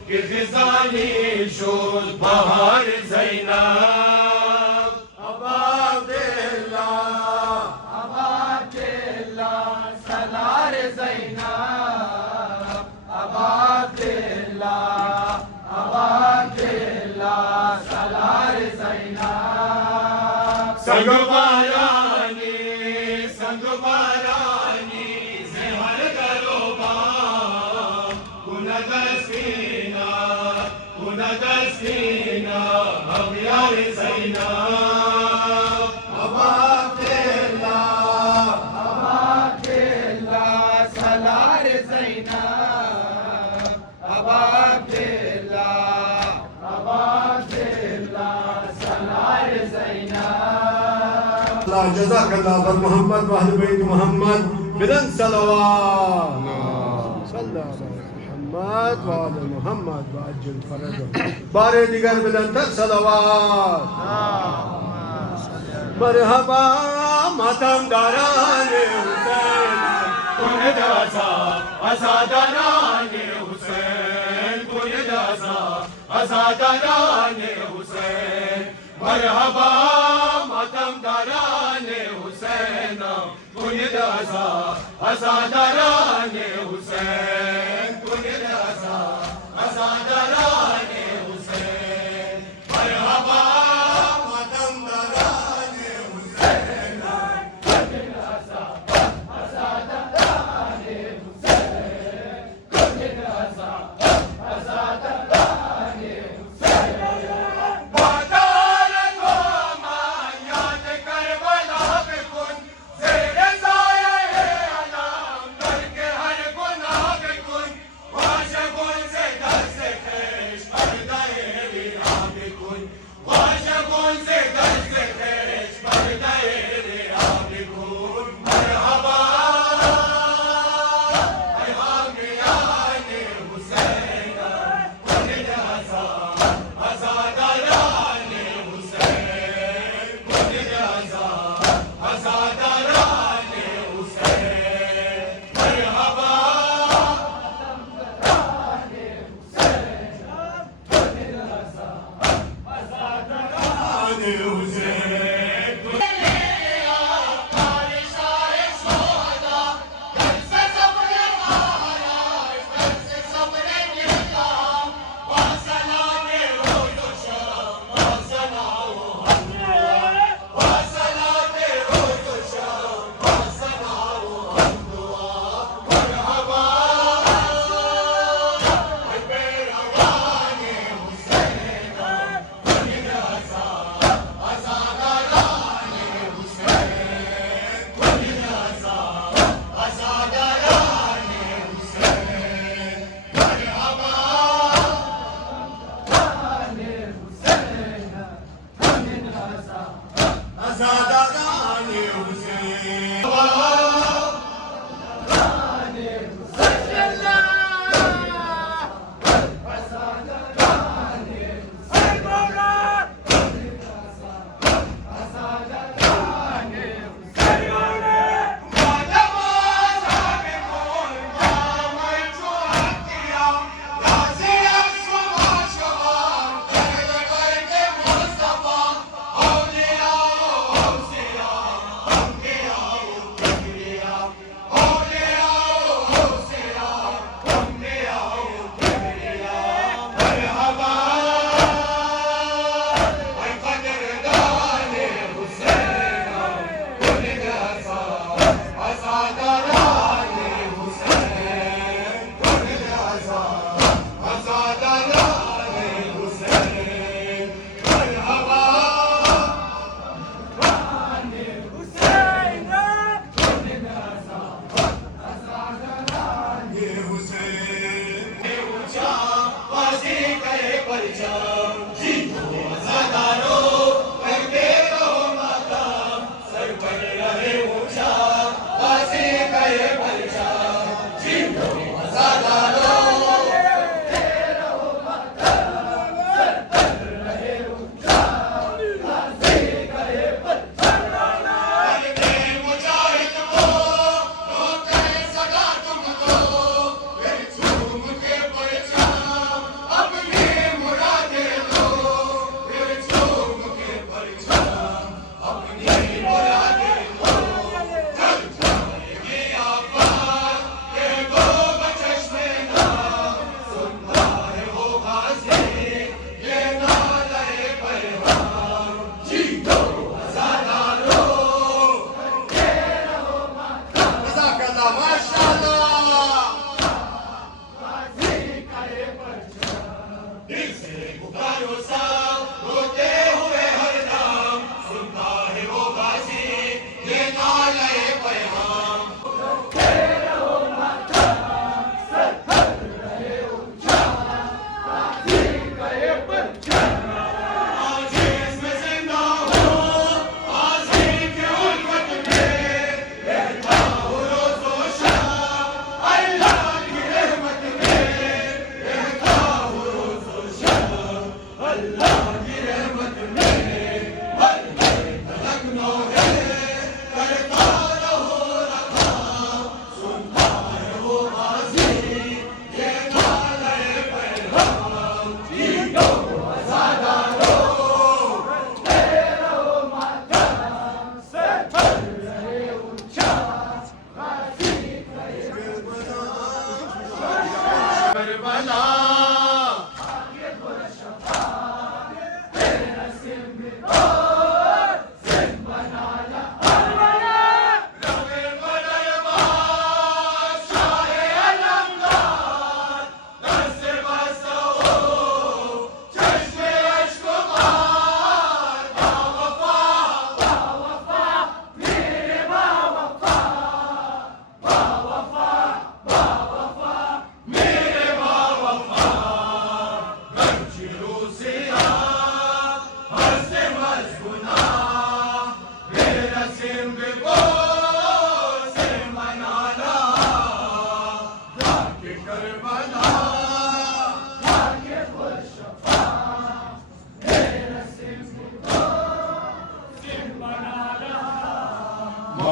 Ki Khizani Shud, Bahar Zainab, Ababdillah, Salar Zainab, Ababdillah, Salar Zainab. Sang barani, Zehar Garoba, Kunadasina, Abhyar Zainab, Ababdillah, Salar Zainab, Ababdillah, Salar Zainab. Allah Jazakallah bar Muhammad wa Ahl Bayt Muhammad bilan salawat. Muhammad wa Ahl Muhammad wa ajil farajah. Bare digar bilan salawat. Marhaba matam darane Hussein, Kundaza, Azadarane Hussein, Kundaza, Azadarane Hussein, Marhaba matam darane Hussein, Kundaza, Azadarane Hussein, Kundaza, Azadarane Hussein, Marhaba matam darane Hussein, Kundaza, Azadarane Hussein, Kundaza, Azadarane Hussein. Badar ko man yaad Karbala pe kun, zere saye alam karke har gunah pe kun, waashgun se darse khesh pardaye riya pe kun, waashgun se darse khesh pardaye riya pe kun. Marhaba ay hamiyane Hussein, kundaza, Azadarane Hussein, Kundaza, Azadarane Hussein, Marhaba Azadarane Hussein. Azad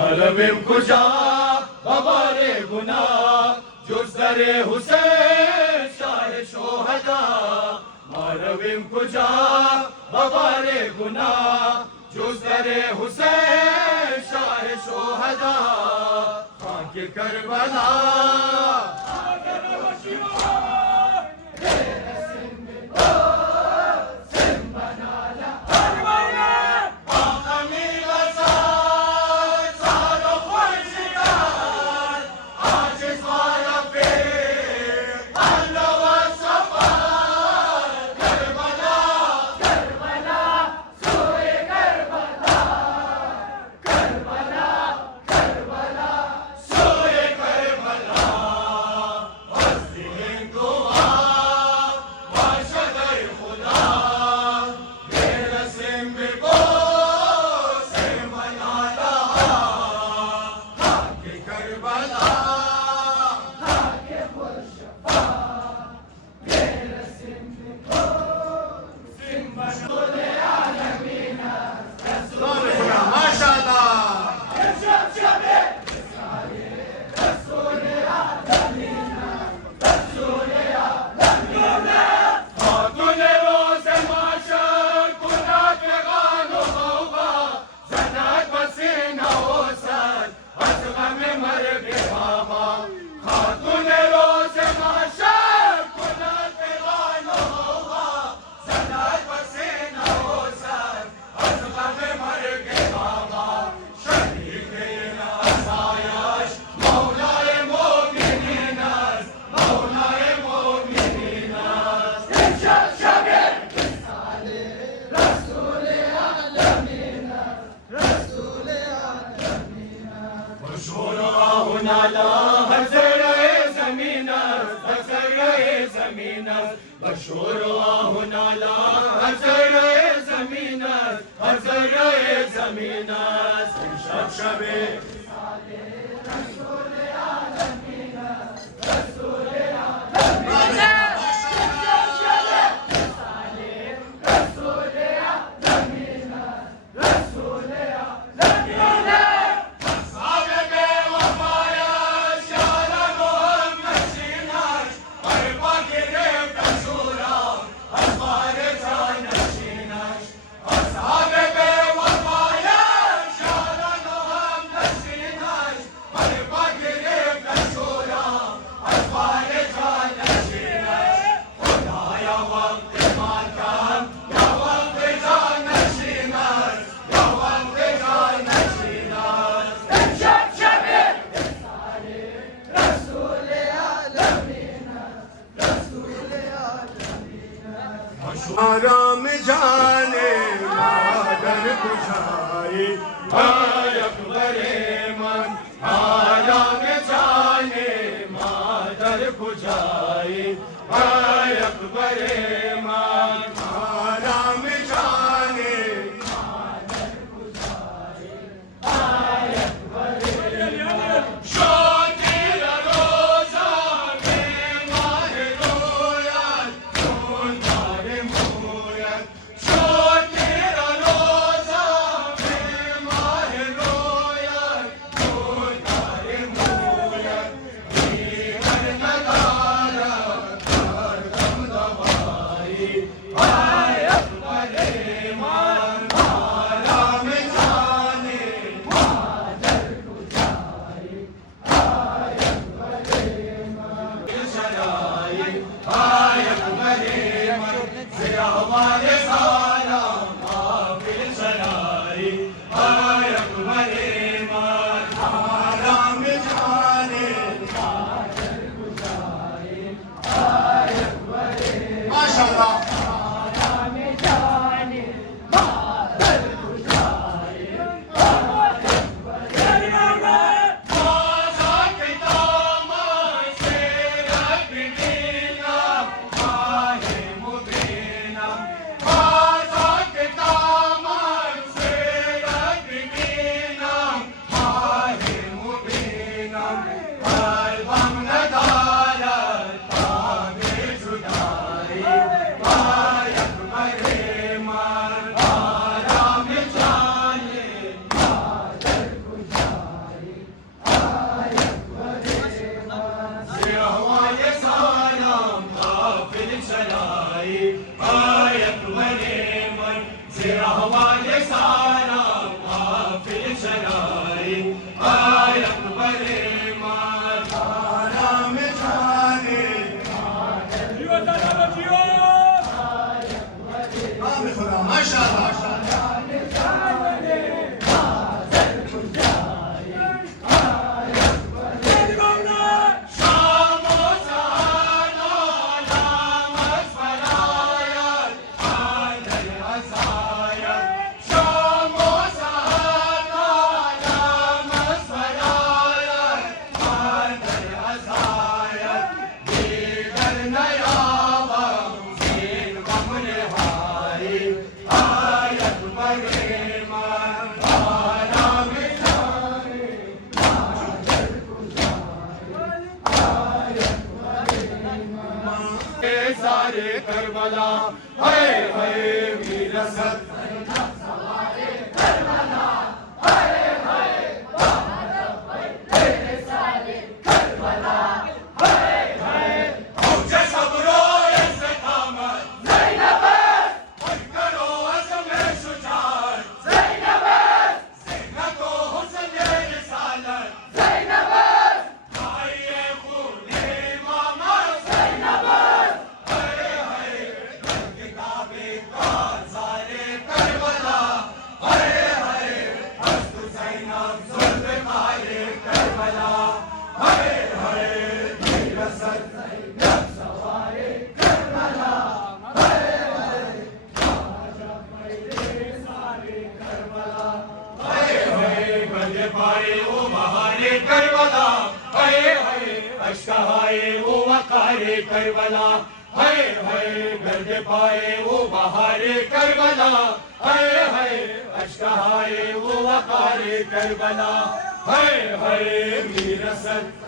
मालवीम कुजा बबारे गुना जुस्दरे हुसैन शाह शोहदा मालवीम कुजा बबारे गुना जुस्दरे हुसैन शाह शोहदा खां के Karbala बशूर नाला हज़रे ज़मीनस हज़रे ज़मीनस शब शबे आराम जाने मादर कुछाई अकबरे मन आराम जाने मादर कुछाई अकबरे मन आराम जाने मादर कुछाई अकबरे तेरा हवाले सारा काफिल चलाए आय अकबर मारा में जाने खुदा माशाअल्लाह सारे करबला हाय हाय वीर असद करबला हाय हाय अशकाए वो वकारे करबला हाय हाय गर्द पाए वो बहारे करबला हाय हाय अशकाए वो वकारे करबला हाय हाय वीर असद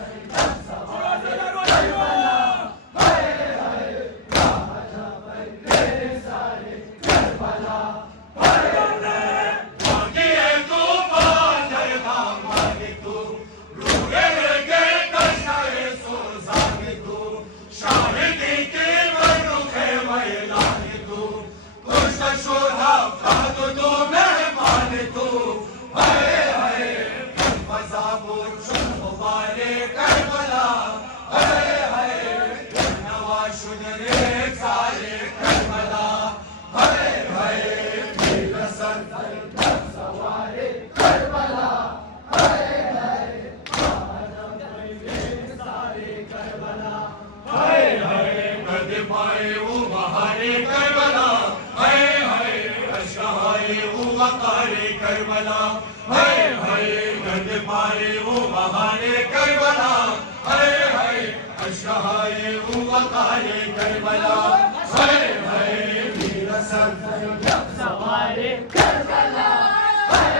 करबला हाय हाय गर्द पाए वो बहारे करबला हाय हाय अशकाए वो वकारे करबला हाय हाय वीर असद सवारे करबला हाय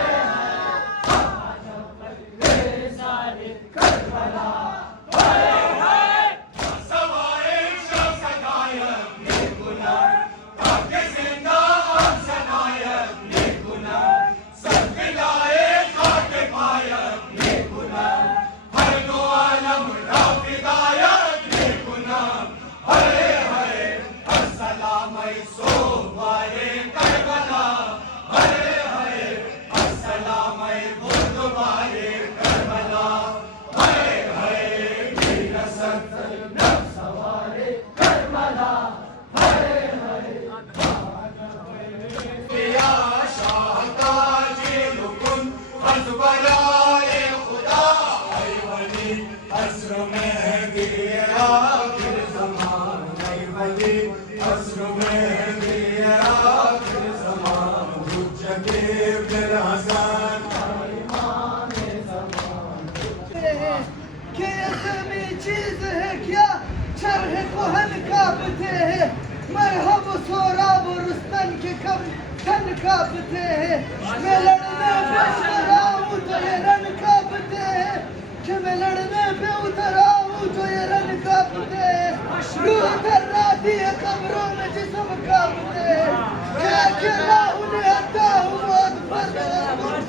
हाय सारे करबला हाय हाय सवारे शफकायत ने गुना ताकि जिंदा हम सनायत ने गुना चीज है क्या शरह कोहन काबते हैं मरहब सोराब रुस्तन के कब धन काबते हैं मैं लड़ने पे उतर आऊं तो ये रन काबते हैं कि मैं लड़ने पे उतर आऊं तो ये रन काबते हैं रूह थर्राती है कब्रों में जिस्म काबते हैं क्या अकेला उन्हें आता हूँ बहुत फर्द हो तुम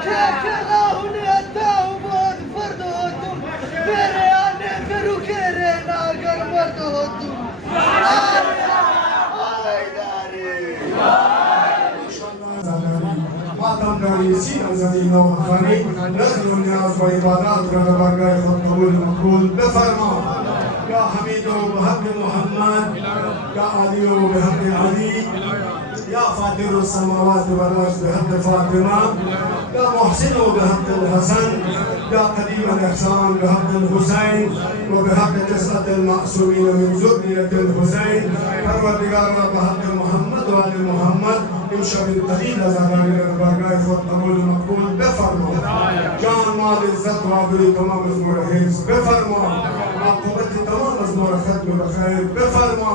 क्या अकेला उन्हें आता हूँ बहुत फर्द हो तुम मेरे आने पे रुके रहना अगर मर्द हो तुम मातम दारी सीना ज़मीन और खानी नज़र व न्याज़ व इबादत का बारगाह खुद कबूल मकबूल बेफरमा या हमीदो बहक़ मोहम्मद या आलियो बहक़ अली या फातिर समावात व अर्ज़ बहक़ फातिमा या मुहसिनो बहक़ हसन या क़दीम अल-इहसान बहक़ हुसैन व बहक़ तिस्अत अल-मासूमीन मिन ज़ुर्रियत हुसैन परवरदिगार बहक़ मोहम्मद व आले मोहम्मद शब कलील आज़ादारी बारगाह खुद कबूल मकबूल बेफरमा जान माल इज़्ज़त व आबरू तमाम मज़मूर हिफ्ज़ बेफरमा आक़िबत तमाम मज़मूर ख़त्म बख़ैर बेफरमा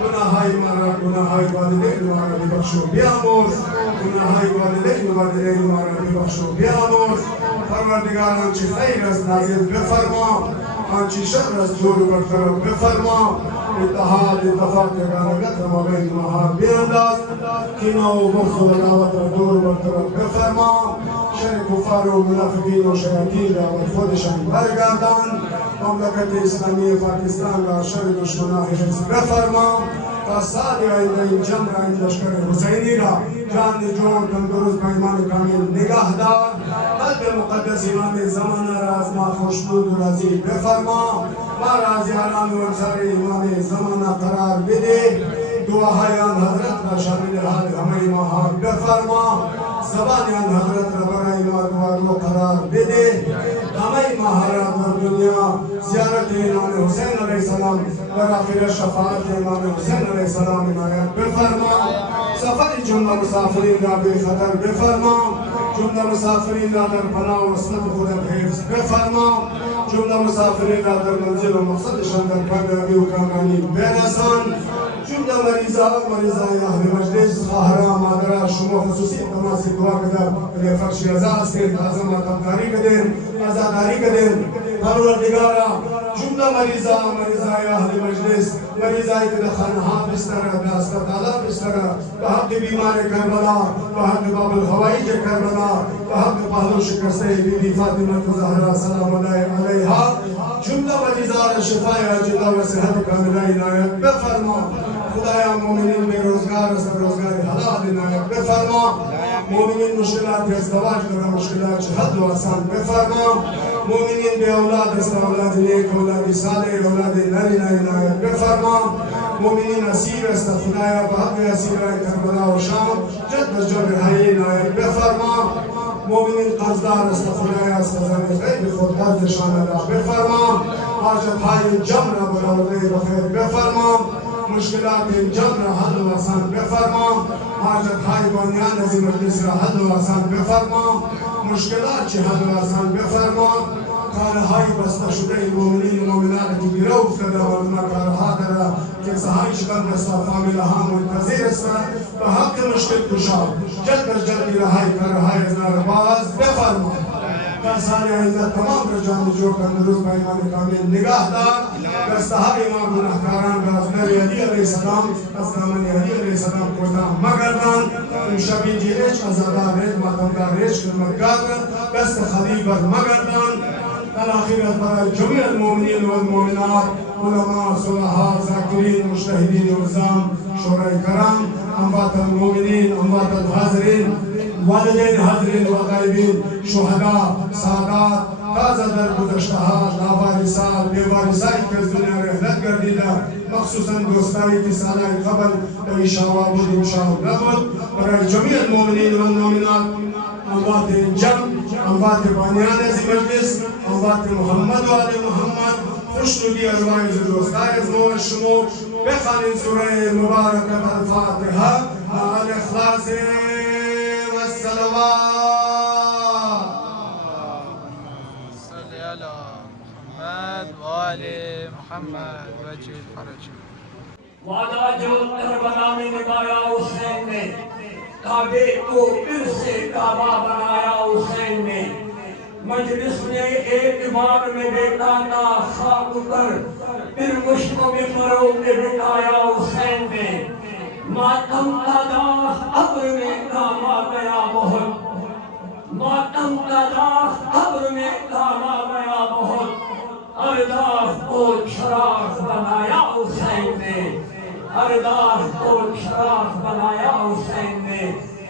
गुनाहाई मारा गुनाहाई वालिदैन मारा बख्शो बियामोज़ गुनाहाई वालिदैन मारा बख्शो बियामोज़ परवरदिगार आंची खैर अज़ नाज़िल बेफरमा आंची शर अज़ दूर बरतरफ बेफरमा इत्तेहाद इत्तफ़ाक़ गानगत मबैन महार बेअंदाज़ किना व बुग़्ज़ व अदावत दूर बरतरफ बेफरमा शर कुफ़ार व मुनाफ़िक़ीन व शयातीन रा व खुदशान बरगर्दान ममलकत इस्लामी पाकिस्तान रा शर दुश्मना हिफ्ज़ बेफरमा सारे आइंदा जंग आइंदा लश्कर हुसैनी रा जान जोड़ तंदुरुस्त बेईमान कामिल निगाहदार क़ल्ब मुक़द्दस इमाम ज़माना राज़ मा खुशनूद राज़ी बेफरमा महाराज आराम व अंसारी इमाम ज़माना करार बिदे दुआ हयान हज़रत रा शामिल हाल हमें महार बेफरमा ज़बान हज़रत रा बराई मारवारो करार बिदे हमें महाराज व दुनिया ज़ियारत इमाम हुसैन अलैहिस्सलाम व आखिर शफ़ाअत इमाम हुसैन अलैहिस्सलाम इमारत बेफरमा सफर जुमला मुसाफिरीन रा बेखतर बेफरमा जुमला मुसाफिरीन रा दर पनाह व वसनत खुदा हिफ्ज़ बेफरमा जुमला मुसाफिरीन रा दर मंजिल व मक़सद शंदर कामयाबी व कामरानी बेरसान जुमला मरीज़ा अहले मजलिस ख़ाहरा मादरा शुमा खुसूसी तमाम से दुआ कदा के फर्श रज़ा से आज़म अताकारी कदें आज़ादारी कदें परवरदिगारा जुमला मरीज़ा अहले मजलिस मरीज़ा के खानहा बिस्तर अस्पताल बिस्तर बहक़ बीमार करबला बहक़ बाबुल हवाई के करबला बहक़ पहलू शिकस्ते बीबी फातिमा ज़हरा सलाम अलैहा जुमला मरीज़ा शिफाए अजला व सेहत कामिला इनायत बेफरमा खुदाया मोमिनीन बेरोज़गार रोज़गार हलाल इनायत बेफरमा मोमिनीन मुश्किलात अज़दवाज का मुश्किलात हद व आसान बेफरमा मोमिनीन बे औलाद औलाद नेक औलाद सालेह औलाद नारीना इनायत बेफरमा मोमिनीन असीर खुदाया बहक़ असीर करबला व शाम जद जब हाई इनायत बेफरमा मोमिनीन कर्ज़दार खुदाया सज़ाए ग़ैब खुद कर्ज़ शान अदा बेफरमा हाजत हाई जमरा बरावदे बख़ैर बेफरमा मुश्किलात जमरा हल व आसान बेफरमा हाजत हाई बनियान नज़ी मजलिस रा हल व आसान बेफरमा मुश्किलात हल व आसान बेफरमा कान हाई बस्ता शुदे मोमिनीन मोमिनात की गिरौफ़ कदा वरमा कार हादरा के सहाय शिकन रसा फामिला हा मुंतज़िर रसा बहक़ मुश्किल कुशा जल्द रहाई कर हाय ज़ारबाज़ बेफरमा सारे आइंदा तमाम रजान जो तंदुरुस्त बेईमान कामिल निगाहदार दस्तहा इमाम गुनाहगारान राज़ अली अलैहिस्सलाम अस्लामन अली अलैहिस्सलाम कोता मगरदान शबी जिरेश आज़ादार रेज मातमदार रेज खिदमतगार दस्त खलीबर मगरदान आखिर बराए जमीअ अल-मोमिनीन वल मोमिनात उलमा सुलहा ज़ाकिरीन मुज्तहिदीन उज़्ज़ाम शुरा कराम अमवात अल-मोमिनीन अमवात अल-हाज़िरीन वालिदैन हाज़िरीन व गायबीन शुहदा सादात ताज़ा दर गुज़श्तहात लावारिसात बेवारिसात के दुनिया रहलत गर्दीदा मख़सूसन दोस्ताई की सालाए क़बल तई शवाबुद इंशाअल्लाह बराए जमीअ अल-मोमिनीन वल मोमिनात अमवात जम अमवात बानियान ज़ी मजलिस अमवात मोहम्मद व आले मोहम्मद खुशनुदी अरवाह दोस्ताए ज़मो शुमो बेख़ानिन सूरह मुबारकत अल-फातिहा अल इख़लास व सलवात सल्ली अला मुहम्मद व आले मुहम्मद वजिल फरज वादा जो करबला में निभाया हुसैन ने काबे को फिर से काबा बनाया हुसैन ने मजलिस ने एक बार में देखा ना खाक पर फिर मुश्कों में मरो के बिठाया हुसैन ने मातम का दाग अब्र में कामा गया बहुत मातम का दाग अब्र में कामा गया बहुत अरदास को शराफ बनाया हुसैन ने अरदास को शराफ बनाया हुसैन ने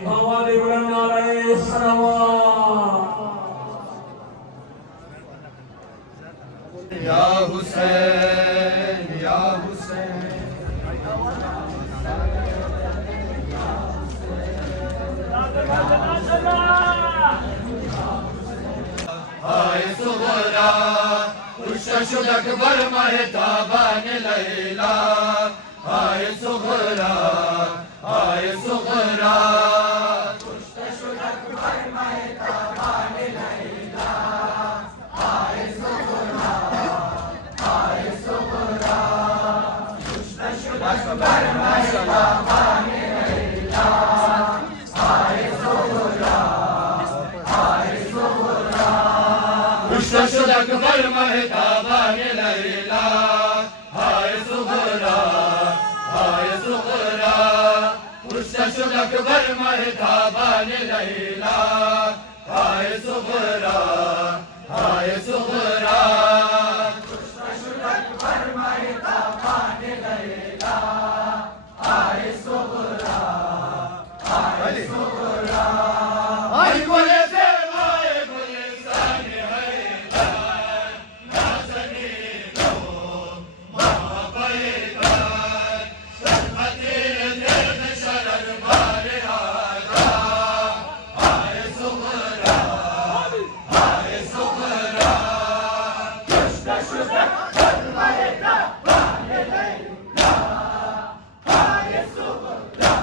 आवाज़ बुलंद आ रहे या हुसैन या हुसैन हाय सुगरा उशशुद अकबर महताबान लैला हाय सुगरा हाय सुगरा उशशुद अकबर महताबान लैला हाय सुगरा हाय सुगरा उशशुद अकबर महताबान लैला हाय सुगरा हाय सुगरा उशशुद अकबर महताबान लैला हाय सुगरा हाय सुगरा उशशुद अकबर महताबान लैला हाय सुगरा हाय सुगरा उशशुद अकबर महताबान लैला हाय सुगरा हाय सुगरा हाय बोले फरमाए बोले साने हैदर नाज़नी लो महाबैदर सरहदे दर्द शरर बार हादा हाय सुगरा हाय सुगरा उशशुद अकबर महताबान लैला हाय सुगरा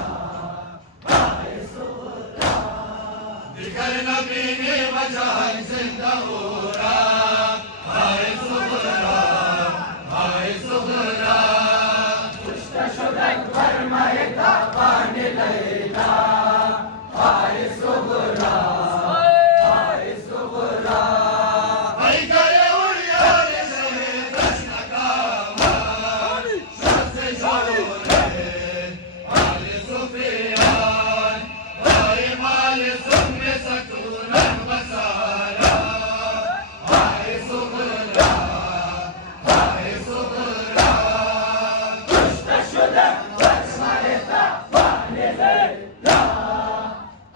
हाय सुगरा दिगर नबी ने वजह जिंदा हो रहा हाय सुगरा हाय सुगरा उशशुद अकबर महताबान लैला हाय सुगरा हाय सुगरा हाय करे उड़ियार से प्रश्न कामा सबसे जोड़े हाय सुफियान हाय माल सुन सकून बसारा हाय सुगरा हाय सुगरा उशशुद अकबर महताबान लैला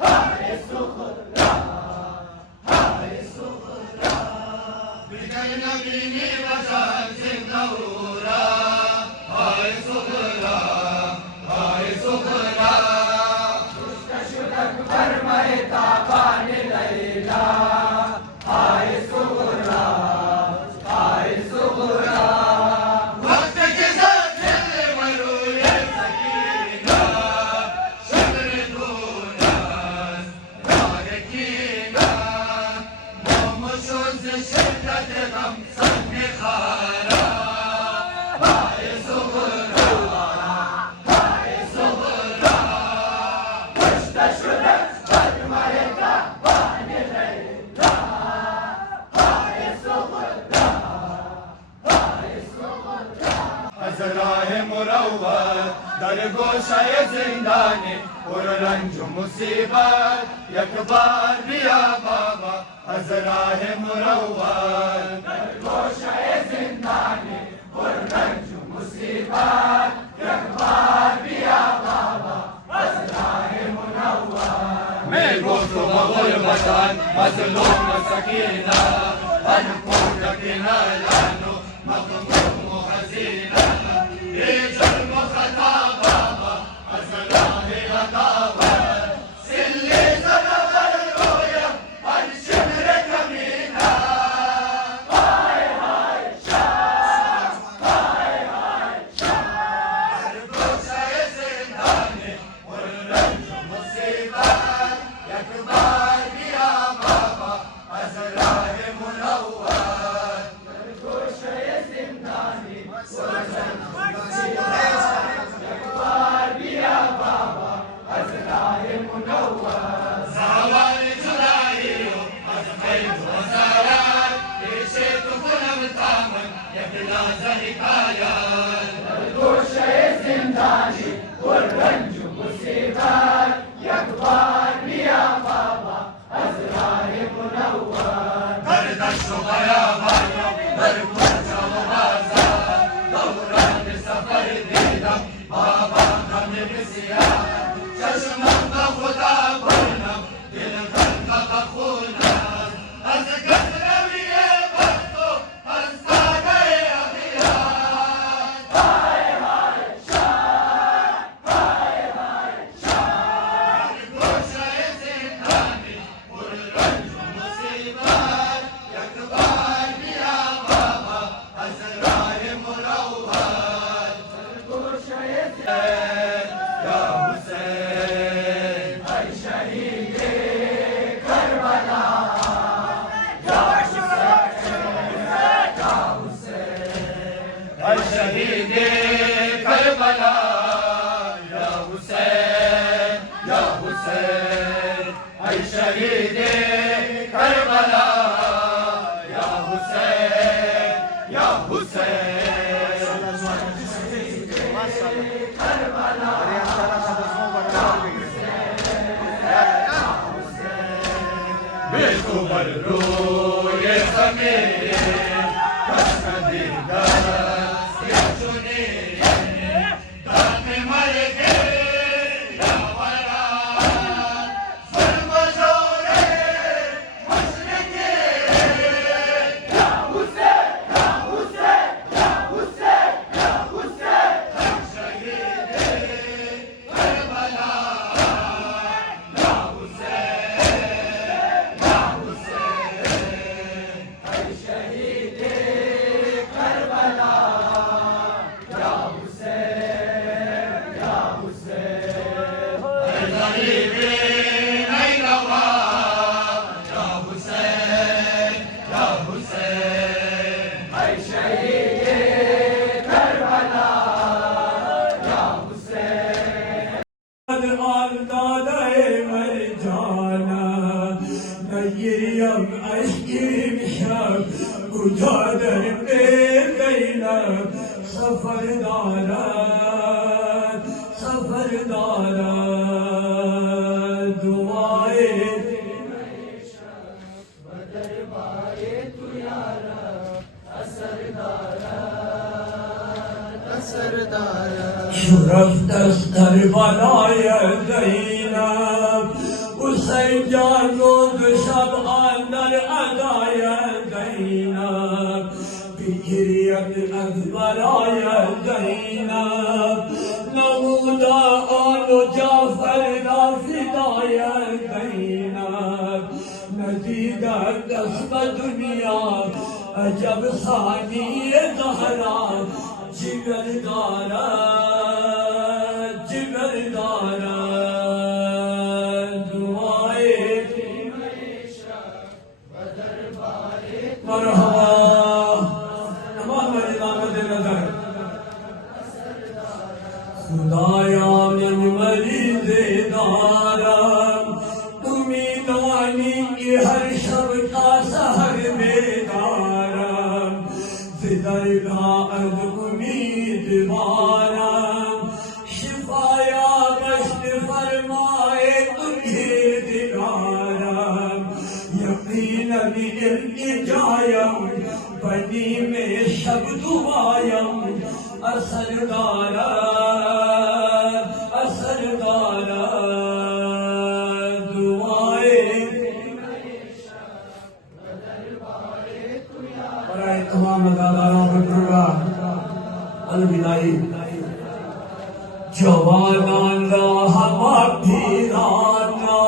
हाय सुगरा हाय सुगरा बिगर नबी ने वजह जिंदा हो रहा हाय सुगरा हाय सुगरा उशशुद अकबर महताबान लैला हाय सुगरा हाय सुगरा वक्त के साथ दिल मरूए सकीना शक्र दूनास रागकीना मोमशो से शिद्दत गम संग खारा हाय सुगरा हाय सुगरा उशशुद अकबर महताबान लैला हाय सुगरा हाय सुगरा अज़राह मुरव्वत दर गोशाए जिंदाने और रंज मुसीबत एक बार भी आ बाबा अज़राह मुरव्वत दर गोशाए जिंदाने और रंज मुसीबत एक बार भी आ बाबा अज़राह मुरव्वत मैं गोश्त बगुल वतन मज़लूम सकीना अनपुर किना लानो मखमूम हसीना ये जुल्म खता बाबा अज़राह अदावत सिल्ले ज़रबर रोया अनशिमर कमीना हाय हाय शाह हाय हाय शाह हर गोशाए ज़िंदाने और रंज मुसीबत एक बार भी आ बाबा अज़राह मुनव्वर हर गोशाए ज़िंदाने और रंज मुसीबत एक बार भी आ बाबा अज़राह मुनव्वर ज़वाल जुदाइयो अज़मैल वज़ारात पेशे तुकुनम तामन यकला ज़हिकायात हर गोशाए ज़िंदाने और रंज मुसीबत एक बार भी आ बाबा अज़राह मुनव्वर हर दश्त बयाबानो हर पूजा व बाज़ार दौरान सफ़र दीदम बाबा हमें बिसिया चश्मों का खुदा भरना दिल का शहीदे करबला या हुसैन या हुसैन करबला बेखबर रोए समेरे कसदीदा या चुने दाम मर गए या वरा जुल्म जोरे मशरके या हुसैन या हुसैन या हुसैन या हुसैन शहीदे करबला या हुसैन या हुसैन शहीदे करबला या हुसैन या हुसैन गरीबे नैनवा या हुसैन या हुसैन शहीदे करबला या हुसैन दादाए मर जाना नय्यम अश्किम शब कुजादर पे गईना सफरदारा सफरदारा दुआए شرفت از کربلای زینب حسین جان روز شب اندر ادای زینب بگیرید از برای زینب نمودا آن و جعفر را فدای زینب نزید دست دنیا عجب ثانی زهرا جگر دارد جگر دارد دعای مرحبا تمام مردان نظر خدایا من مریض دارم تو میدانی که هر شب تا سحر میں دارم درگاه از امیدوارم شفایا بشت فرمائے تمہیں دلارم یقینا التجایم بنی میں شب دعایم اثر دارد اثر دارد دعائے برائے تمام ازاداروں کو پروگرام الوداعی جوانان را ہوا پیرانا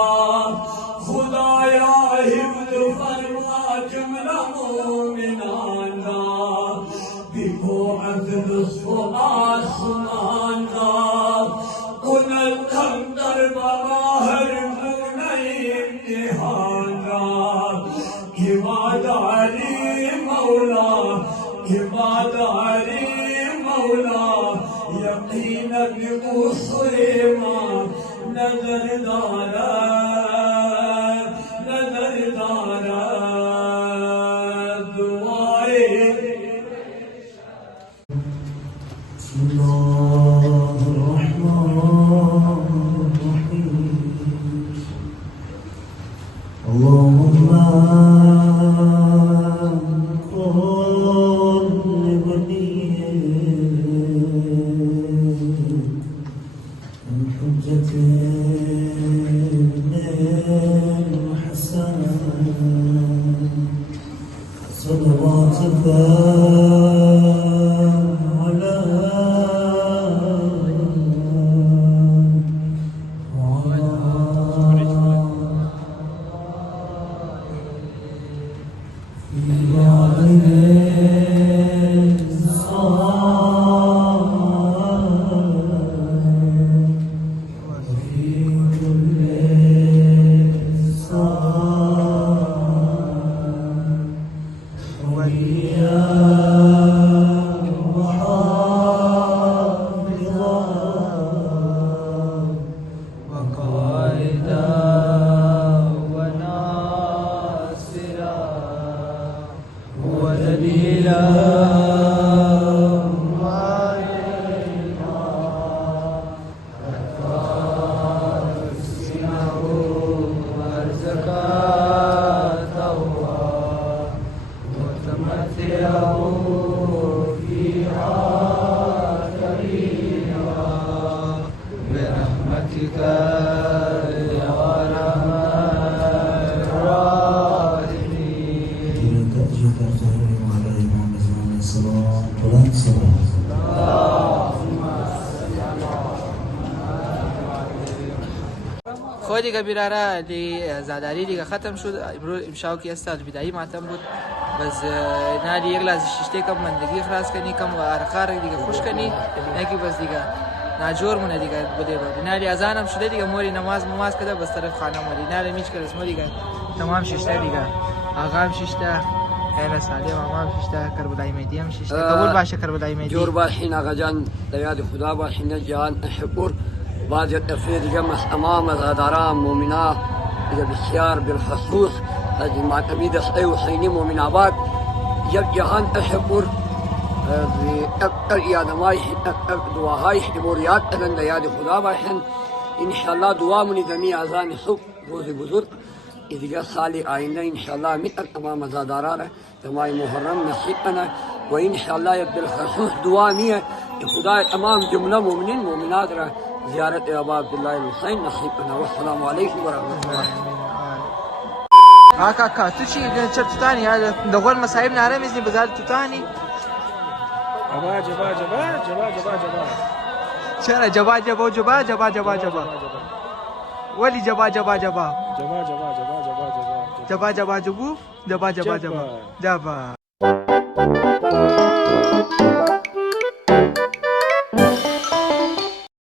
خدایا حفظ فرما جملہ مومنان را بکو از لطف و آسمان را کنتم در بواہر مغنی امتحان را عباداری مولا عباداری مولا یقینا بأسر ما نظر دارد نظر دارد دعائے بسم اللہ الرحمن الرحیم اللهم صلواتك على Yeah. خود دیگه براره لی زاداری دیگه ختم شد. امروز امشب کی است الوداعی ماتم بود. بس نادی یک لحظه شیشته کم مندگی خلاص کنی کم و آخر دیگه خوش کنی نکی بس دیگه ناجور مونه دیگه بوده بود. نادی اذان هم شده دیگه موری نماز کده بس طرف خانه موری نادی میش کرد اسمو دیگه تمام شیشته دیگه آقا هم شیشته خیلی ساده ماما هم شیشته کربلای میدی هم شیشته قبول باشه کربلای میدی جور بالحين أغجان دياد خدا بالحين جان حبور بعد التفريد جمس أمام غدارام مؤمنات إذا بالخيار بالخصوص هذه مع تميد صحي وحيني مؤمنات جب جهان أحبور بأكثر إيادماي دواهاي حبوريات أنا دياد خدا بالحين إن شاء الله دوا من جميع أذان حب روز بزرگ إذا خالي آئندة إن شاء الله مثل أمام زادارانه تماي محرم نصيبنا وإن شاء الله يبدأ الخصوص دوامية خداي أمام جملة مؤمنين مؤمنات زيارة أبا عبد الله الحسين نصيبنا والسلام عليكم ورحمة الله. کاکا تو چی چرا توتانی یاد دغول مصاحب ناره میزنی بازار توتانی چرا جبا ولی جبا جبو جبا